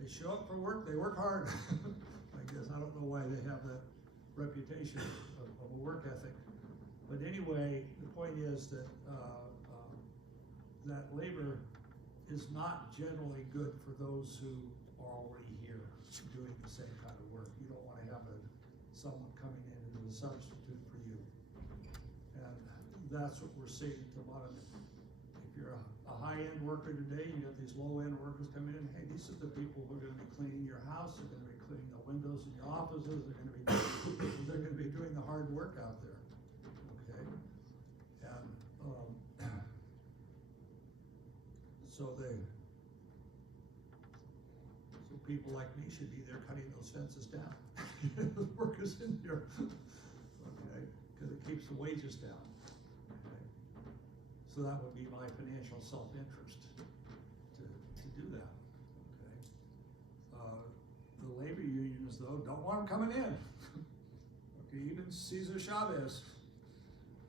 they show up for work, they work hard. I guess, I don't know why they have that reputation of a work ethic. But anyway, the point is that that labor is not generally good for those who are already here doing the same kind of work. You don't want to have someone coming in as a substitute for you. And that's what we're seeing at the moment. If you're a high-end worker today, you got these low-end workers coming in. Hey, these are the people who are going to be cleaning your house. They're going to be cleaning the windows in your offices. They're going to be doing the hard work out there. Okay, and so people like me should be there cutting those fences down. The workers in here, okay, because it keeps the wages down. Okay, so that would be my financial self-interest to do that. Okay, the labor unions though don't want them coming in. Okay, even Cesar Chavez.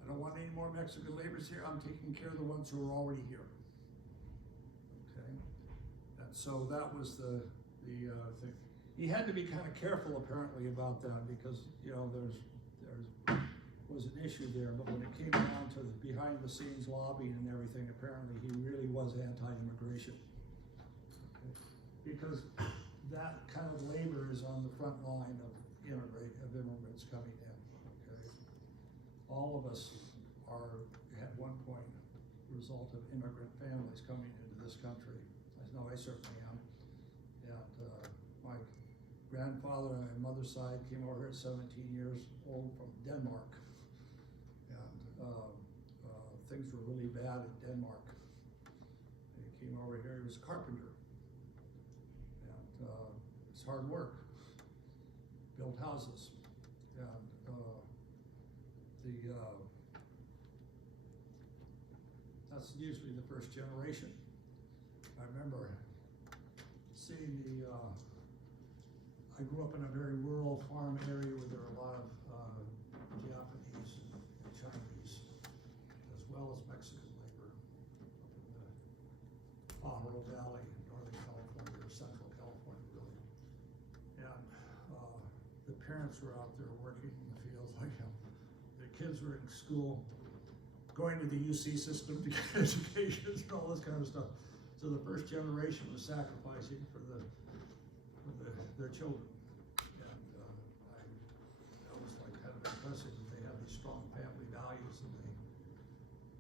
I don't want any more Mexican laborers here. I'm taking care of the ones who are already here. Okay, and so that was the thing. He had to be kind of careful apparently about that because there was an issue there. But when it came down to the behind the scenes lobbying and everything, apparently he really was anti-immigration. Okay, because that kind of labor is on the front line of immigrants coming in. Okay, all of us are at one point a result of immigrant families coming into this country. I know I certainly am. And my grandfather on my mother's side came over here at 17 years old from Denmark. And things were really bad in Denmark. came over here, he was a carpenter. And it's hard work, built houses. And that's usually the first generation. I remember seeing I grew up in a very rural farm area where there were a lot of Japanese and Chinese, as well as Mexican labor, up in the Pajaro Valley, Northern California, or Central California, really. And the parents were out there working in the fields like him. The kids were in school, going to the UC system to get educations and all this kind of stuff. So the first generation was sacrificing for their children. And that was like kind of impressive that they had these strong family values, and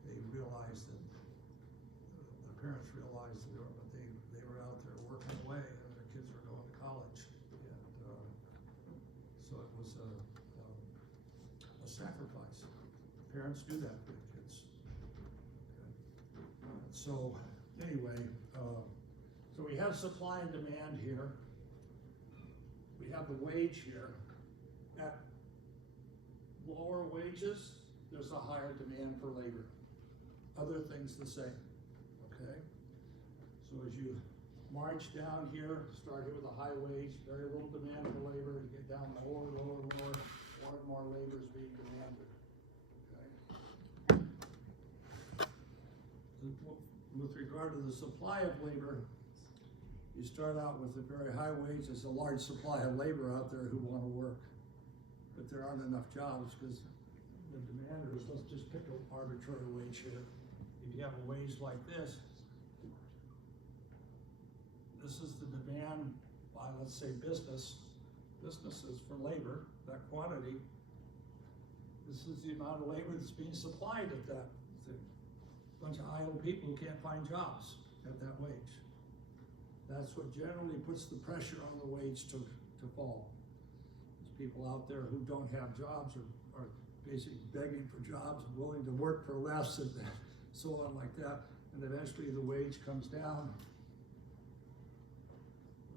they realized that the parents realized that they were out there working away, and their kids were going to college. And so it was a sacrifice. Parents do that for the kids. Okay. So anyway, so we have supply and demand here. We have the wage here. At lower wages, there's a higher demand for labor. Other things the same, okay? So as you march down here, start here with a high wage, very little demand for labor, you get down lower, more and more labor is being demanded, okay? With regard to the supply of labor, you start out with a very high wage. There's a large supply of labor out there who want to work, but there aren't enough jobs because the demanders, let's just pick an arbitrary wage here. If you have a wage like this is the demand by, let's say, businesses for labor, that quantity. This is the amount of labor that's being supplied at that thing. A bunch of idle people who can't find jobs at that wage. That's what generally puts the pressure on the wage to fall. There's people out there who don't have jobs or are basically begging for jobs and willing to work for less and so on like that. And eventually the wage comes down.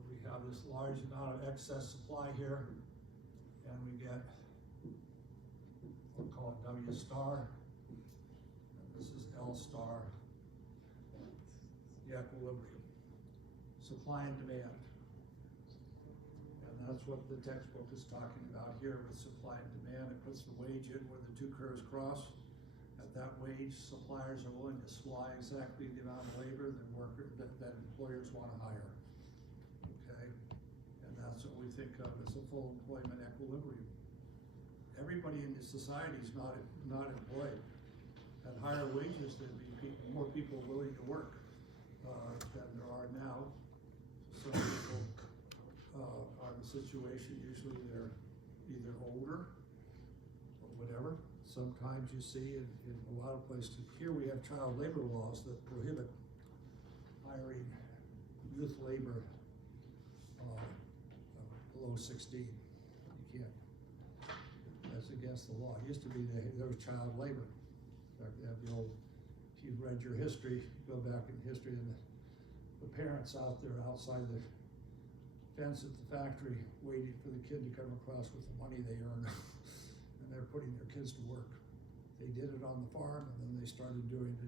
We have this large amount of excess supply here, and we get, we'll call it W star. And this is L star, the equilibrium. Supply and demand. And that's what the textbook is talking about here with supply and demand. It puts the wage in where the two curves cross. At that wage, suppliers are willing to supply exactly the amount of labor that employers want to hire. Okay? And that's what we think of as a full employment equilibrium. Everybody in the society is not employed. At higher wages, there'd be more people willing to work than there are now. Some people are in a situation, usually they're either older or whatever. Sometimes you see in a lot of places, here we have child labor laws that prohibit hiring youth labor below 16. You can't. That's against the law. It used to be there was child labor. In fact, they have the old, if you've read your history, go back in history, and the parents out there outside the fence at the factory waiting for the kid to come across with the money they earn. And they're putting their kids to work. They did it on the farm, and then they started doing it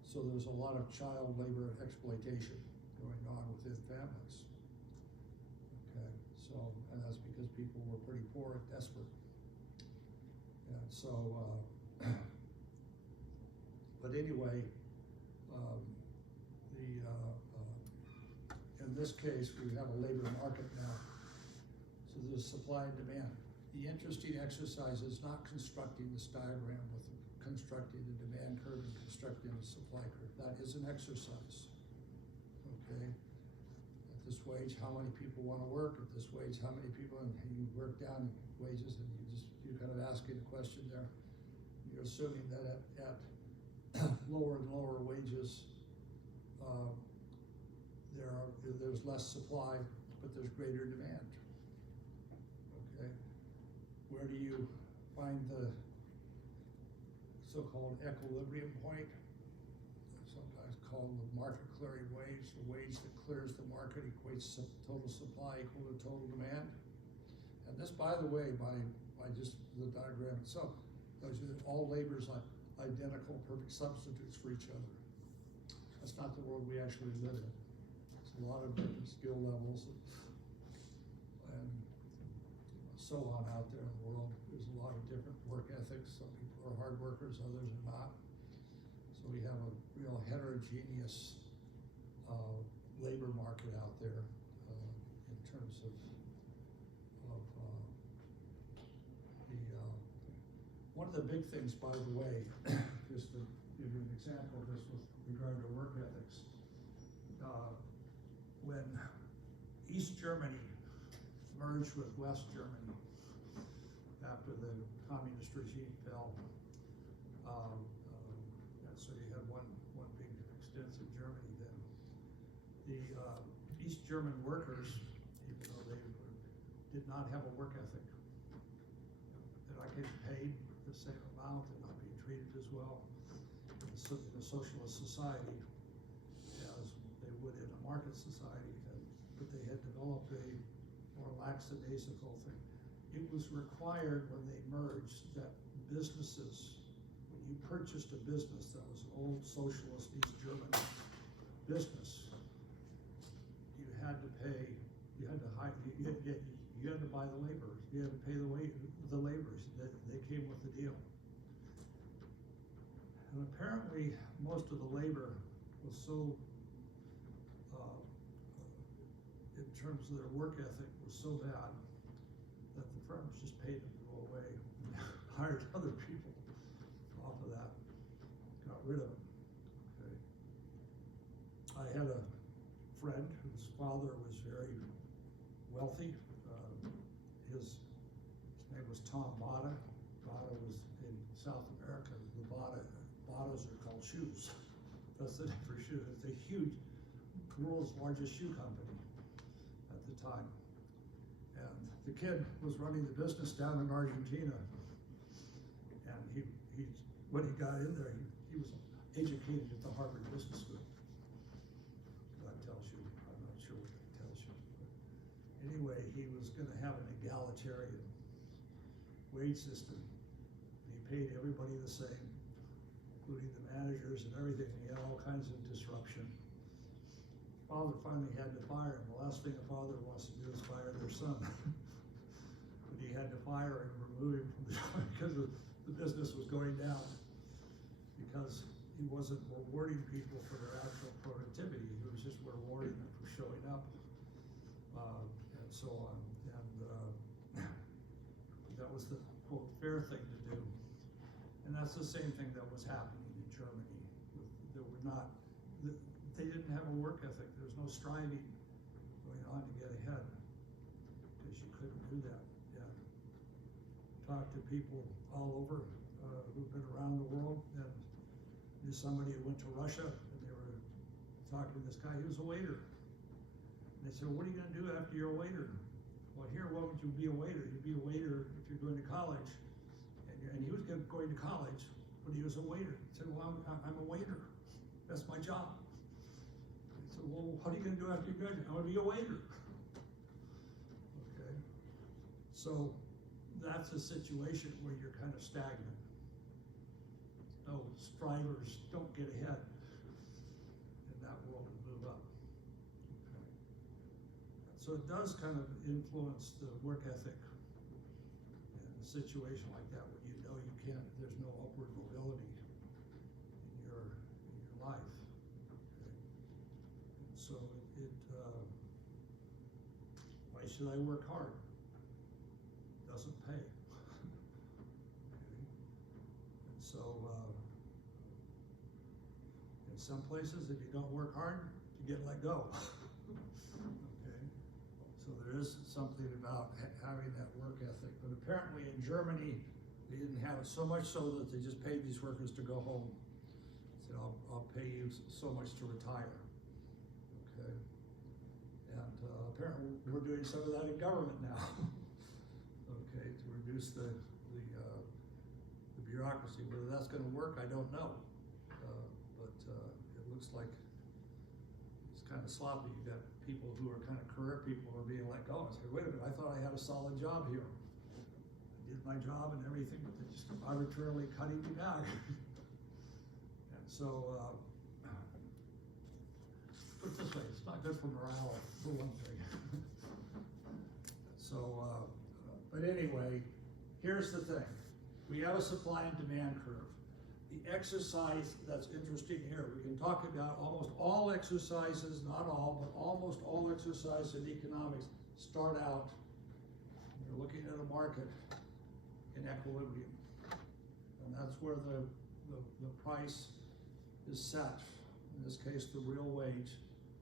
so there's a lot of child labor exploitation going on within families. Okay, so, and that's because people were pretty poor and desperate. And so, but anyway, in this case, we have a labor market now. So there's supply and demand. The interesting exercise is not constructing this diagram with constructing the demand curve and constructing the supply curve. That is an exercise. Okay. At this wage, how many people want to work? At this wage, how many people? And you work down wages, and you're kind of asking a question there. You're assuming that at lower and lower wages, there's less supply, but there's greater demand. Okay, where do you find the so-called equilibrium point? it's called the market clearing wage. The wage that clears the market equates total supply equal to total demand. And this, by the way, by just the diagram itself, tells you that all labor is identical, perfect substitutes for each other. That's not the world we actually live in. There's a lot of different skill levels and so on out there in the world. There's a lot of different work ethics. Some people are hard workers, others are not. So we have a real heterogeneous labor market out there in terms of one of the big things, by the way, just to give you an example of this with regard to work ethics, when East Germany merged with West Germany after the communist regime fell, and so you had one big extensive Germany then. The East German workers, even though they did not have a work ethic, they're not getting paid the same amount, they're not being treated as well in a socialist society as they would in a market society, but they had developed a more lackadaisical thing. It was required when they merged that businesses, when you purchased a business that was an old socialist East German business, you had to pay, you had to hire, you had to buy the laborers, you had to pay the laborers. They came with the deal. And apparently most of the labor was so, in terms of their work ethic, was so bad that the firms just paid them to go away and hired other people off of that, got rid of them. Okay. I had a friend whose father was very wealthy. His name was Tom Bada. Bada was in South America. The Badas are called shoes. That's the name for shoes. It's a huge, world's largest shoe company at the time. And the kid was running the business down in Argentina. And when he got in there, he was educated at the Harvard Business School. That tells you, I'm not sure what that tells you. But anyway, he was going to have an egalitarian wage system. And he paid everybody the same, including the managers and everything. And he had all kinds of disruption. Father finally had to fire him. The last thing a father wants to do is fire their son. But he had to fire him, remove him from the job because the business was going down. Because he wasn't rewarding people for their actual productivity. He was just rewarding them for showing up, and so on. And that was the quote fair thing to do. And that's the same thing that was happening in Germany. They didn't have a work ethic. There was no striving going on to get ahead because you couldn't do that. Yeah. Talked to people all over who've been around the world, and knew somebody who went to Russia, and they were talking to this guy. He was a waiter. And they said, "What are you going to do after you're a waiter?" "Well, here, why would you be a waiter? You'd be a waiter if you're going to college." And he was going to college, but he was a waiter. He said, "Well, I'm a waiter. That's my job." He said, "Well, what are you going to do after you graduate?" "I'm going to be a waiter." Okay. So that's a situation where you're kind of stagnant. No strivers don't get ahead in that world and move up. Okay. So it does kind of influence the work ethic in a situation like that where you know you can't, there's no upward mobility in your life. Okay. And so why should I work hard? Doesn't pay. Okay. And so in some places, if you don't work hard, you get let go. Okay. So there is something about having that work ethic. But apparently in Germany, they didn't have it so much so that they just paid these workers to go home. They said, I'll pay you so much to retire. Okay. And apparently we're doing some of that in government now. Okay, to reduce the bureaucracy. Whether that's going to work, I don't know. But it looks like, it's kind of sloppy. You got people who are kind of career people who are being let go. I say, wait a minute, I thought I had a solid job here. I did my job and everything, but they're just arbitrarily cutting me back. And so, put it this way, it's not good for morale, for one thing. So, but anyway, here's the thing. We have a supply and demand curve. The exercise that's interesting here, we can talk about almost all exercises, not all, but almost all exercise in economics start out, you're looking at a market in equilibrium. And that's where the price is set, in this case the real wage,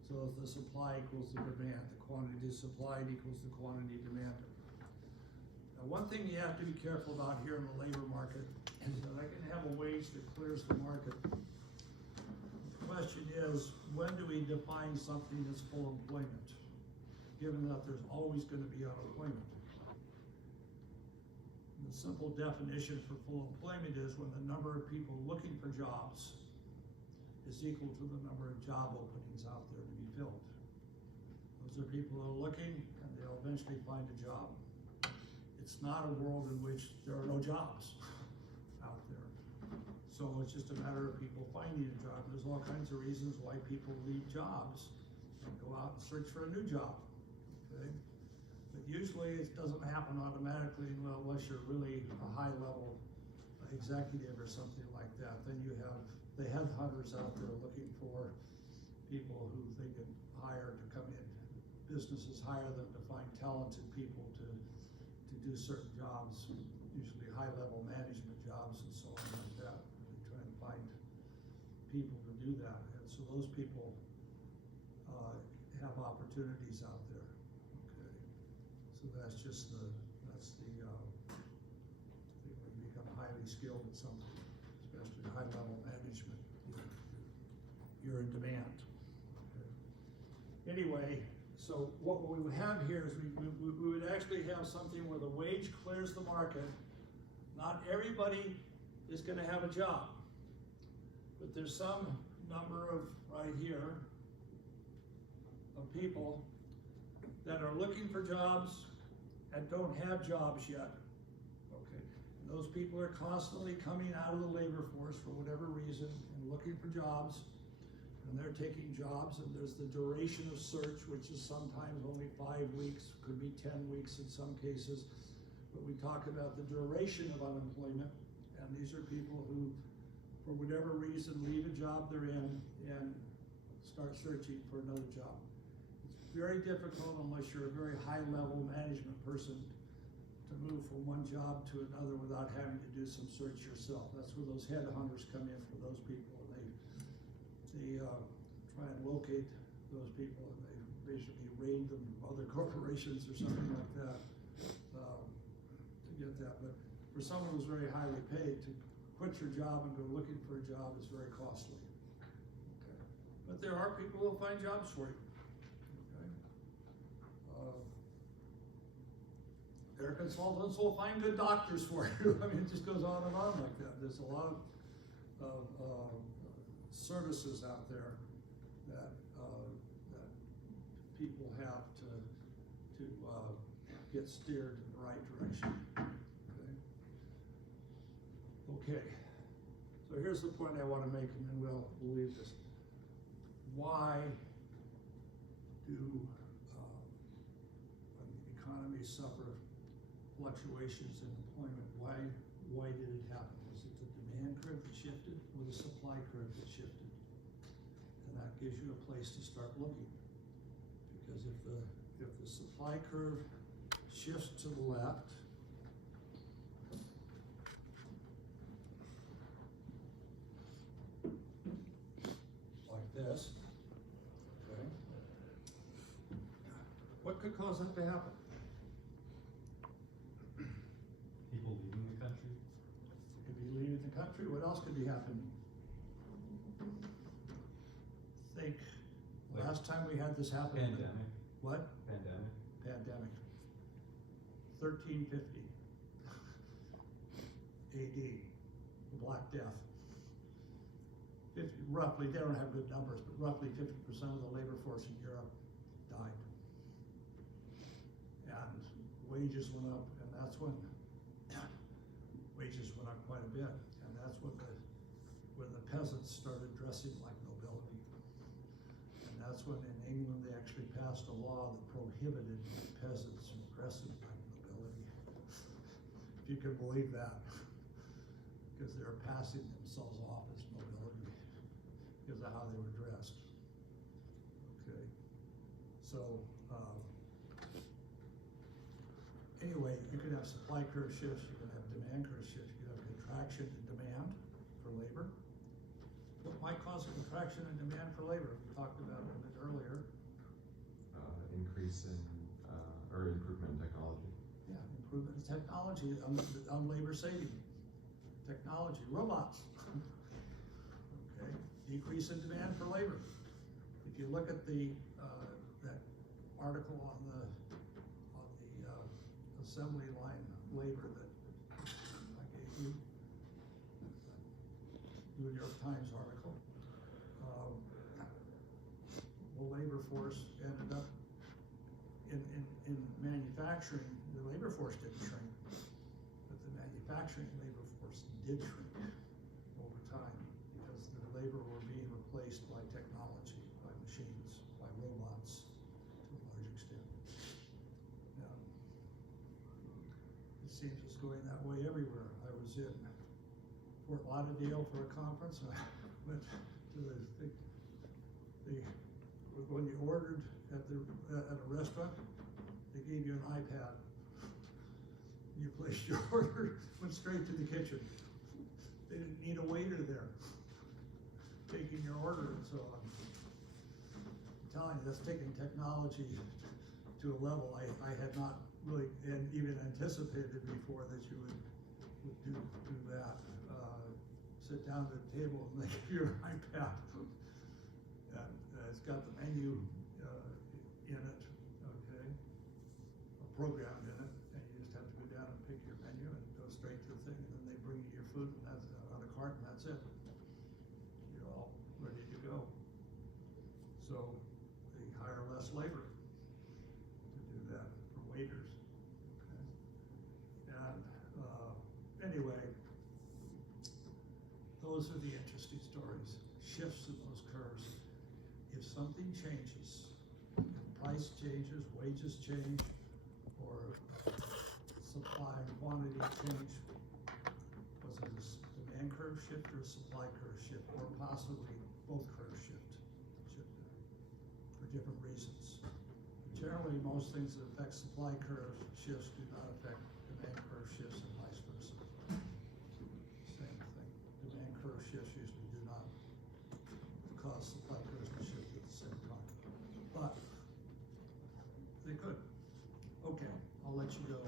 so that the supply equals the demand, the quantity supplied equals the quantity demanded. Now, one thing you have to be careful about here in the labor market is that I can have a wage that clears the market. The question is, when do we define something as full employment, given that there's always going to be unemployment? The simple definition for full employment is when the number of people looking for jobs is equal to the number of job openings out there to be filled. Those are people who are looking and they'll eventually find a job. It's not a world in which there are no jobs out there. So it's just a matter of people finding a job. There's all kinds of reasons why people leave jobs and go out and search for a new job, okay? But usually it doesn't happen automatically unless you're really a high level executive or something like that. Then you have the headhunters out there looking for people who they can hire to come in. Businesses hire them to find talented people to do certain jobs, usually high-level management jobs and so on like that. They try and find people to do that, and so those people have opportunities out there. Okay, so that's just when you become highly skilled at something, especially high-level management, you're in demand. Okay. Anyway. So what we would have here is we would actually have something where the wage clears the market. Not everybody is going to have a job, but there's some number of, right here, of people that are looking for jobs and don't have jobs yet. Okay, and those people are constantly coming out of the labor force for whatever reason and looking for jobs. And they're taking jobs, and there's the duration of search, which is sometimes only 5 weeks, could be 10 weeks in some cases. But we talk about the duration of unemployment, and these are people who, for whatever reason, leave a job they're in and start searching for another job. It's very difficult unless you're a very high-level management person to move from one job to another without having to do some search yourself. That's where those headhunters come in for those people. They try and locate those people, and they basically raid them from other corporations or something like that to get that. But for someone who's very highly paid, to quit your job and go looking for a job is very costly. Okay. But there are people who will find jobs for you. Okay. There are consultants who will find good doctors for you. I mean, it just goes on and on like that. There's a lot of services out there that people have to get steered in the right direction. Okay. So here's the point I want to make, and then we'll leave this. Why do when the economies suffer fluctuations in employment? Why did it happen? Was it the demand curve that shifted, or the supply curve that shifted? And that gives you a place to start looking. Because if the supply curve shifts to the left, like this, okay, what could cause that to happen? People leaving the country? It could be leaving the country. What else could be happening? Think, Like last time we had this happen. Pandemic. What? Pandemic. Pandemic. 1350 AD, the Black Death. roughly, they don't have good numbers, but roughly 50% of the labor force in Europe died. And wages went up, and that's when wages went up quite a bit, and that's when the peasants started dressing like nobility. And that's when in England they actually passed a law that prohibited peasants from dressing like nobility. If you can believe that, because they were passing themselves off as nobility because of how they were dressed. Okay, so anyway, you can have supply curve shifts, you can have demand curve shifts, you can have contraction in demand for labor. What might cause a contraction in demand for labor? We talked about it a bit earlier. Increase in, or improvement in technology. Yeah, improvement in technology on labor saving. Technology, robots. Okay, decrease in demand for labor. If you look at the that article on the assembly line labor that I gave you, New York Times article, the labor force ended up in manufacturing. The labor force didn't shrink, but the manufacturing labor force did shrink over time because the labor were being replaced by technology, by machines, by robots to a large extent. It seems it's going that way everywhere. I was in Fort Lauderdale for a conference, and I went to when you ordered at a restaurant, they gave you an iPad. You placed your order, went straight to the kitchen. They didn't need a waiter there taking your order and so on. I'm telling you, that's taking technology to a level I had not really even anticipated before that you would do that. Sit down at the table and they give you an iPad. And it's got the menu in it, okay, programmed in it, and you just have to go down and pick your menu and go straight to the thing, and then they bring you your food, and that's on a cart, and that's it. You're all ready to go. So they hire less labor to do that for waiters. Okay? And anyway, those are the interesting stories. Shifts in those curves. If something changes, if price changes, wages change, or supply and quantity change, was it a demand curve shift or a supply curve shift, or possibly both curves shift for different reasons? Generally, most things that affect supply curve shifts do not affect demand curve shifts and vice versa. Same thing. Demand curve shifts usually do not cause supply curves to shift at the same time. But they could. Okay, I'll let you go.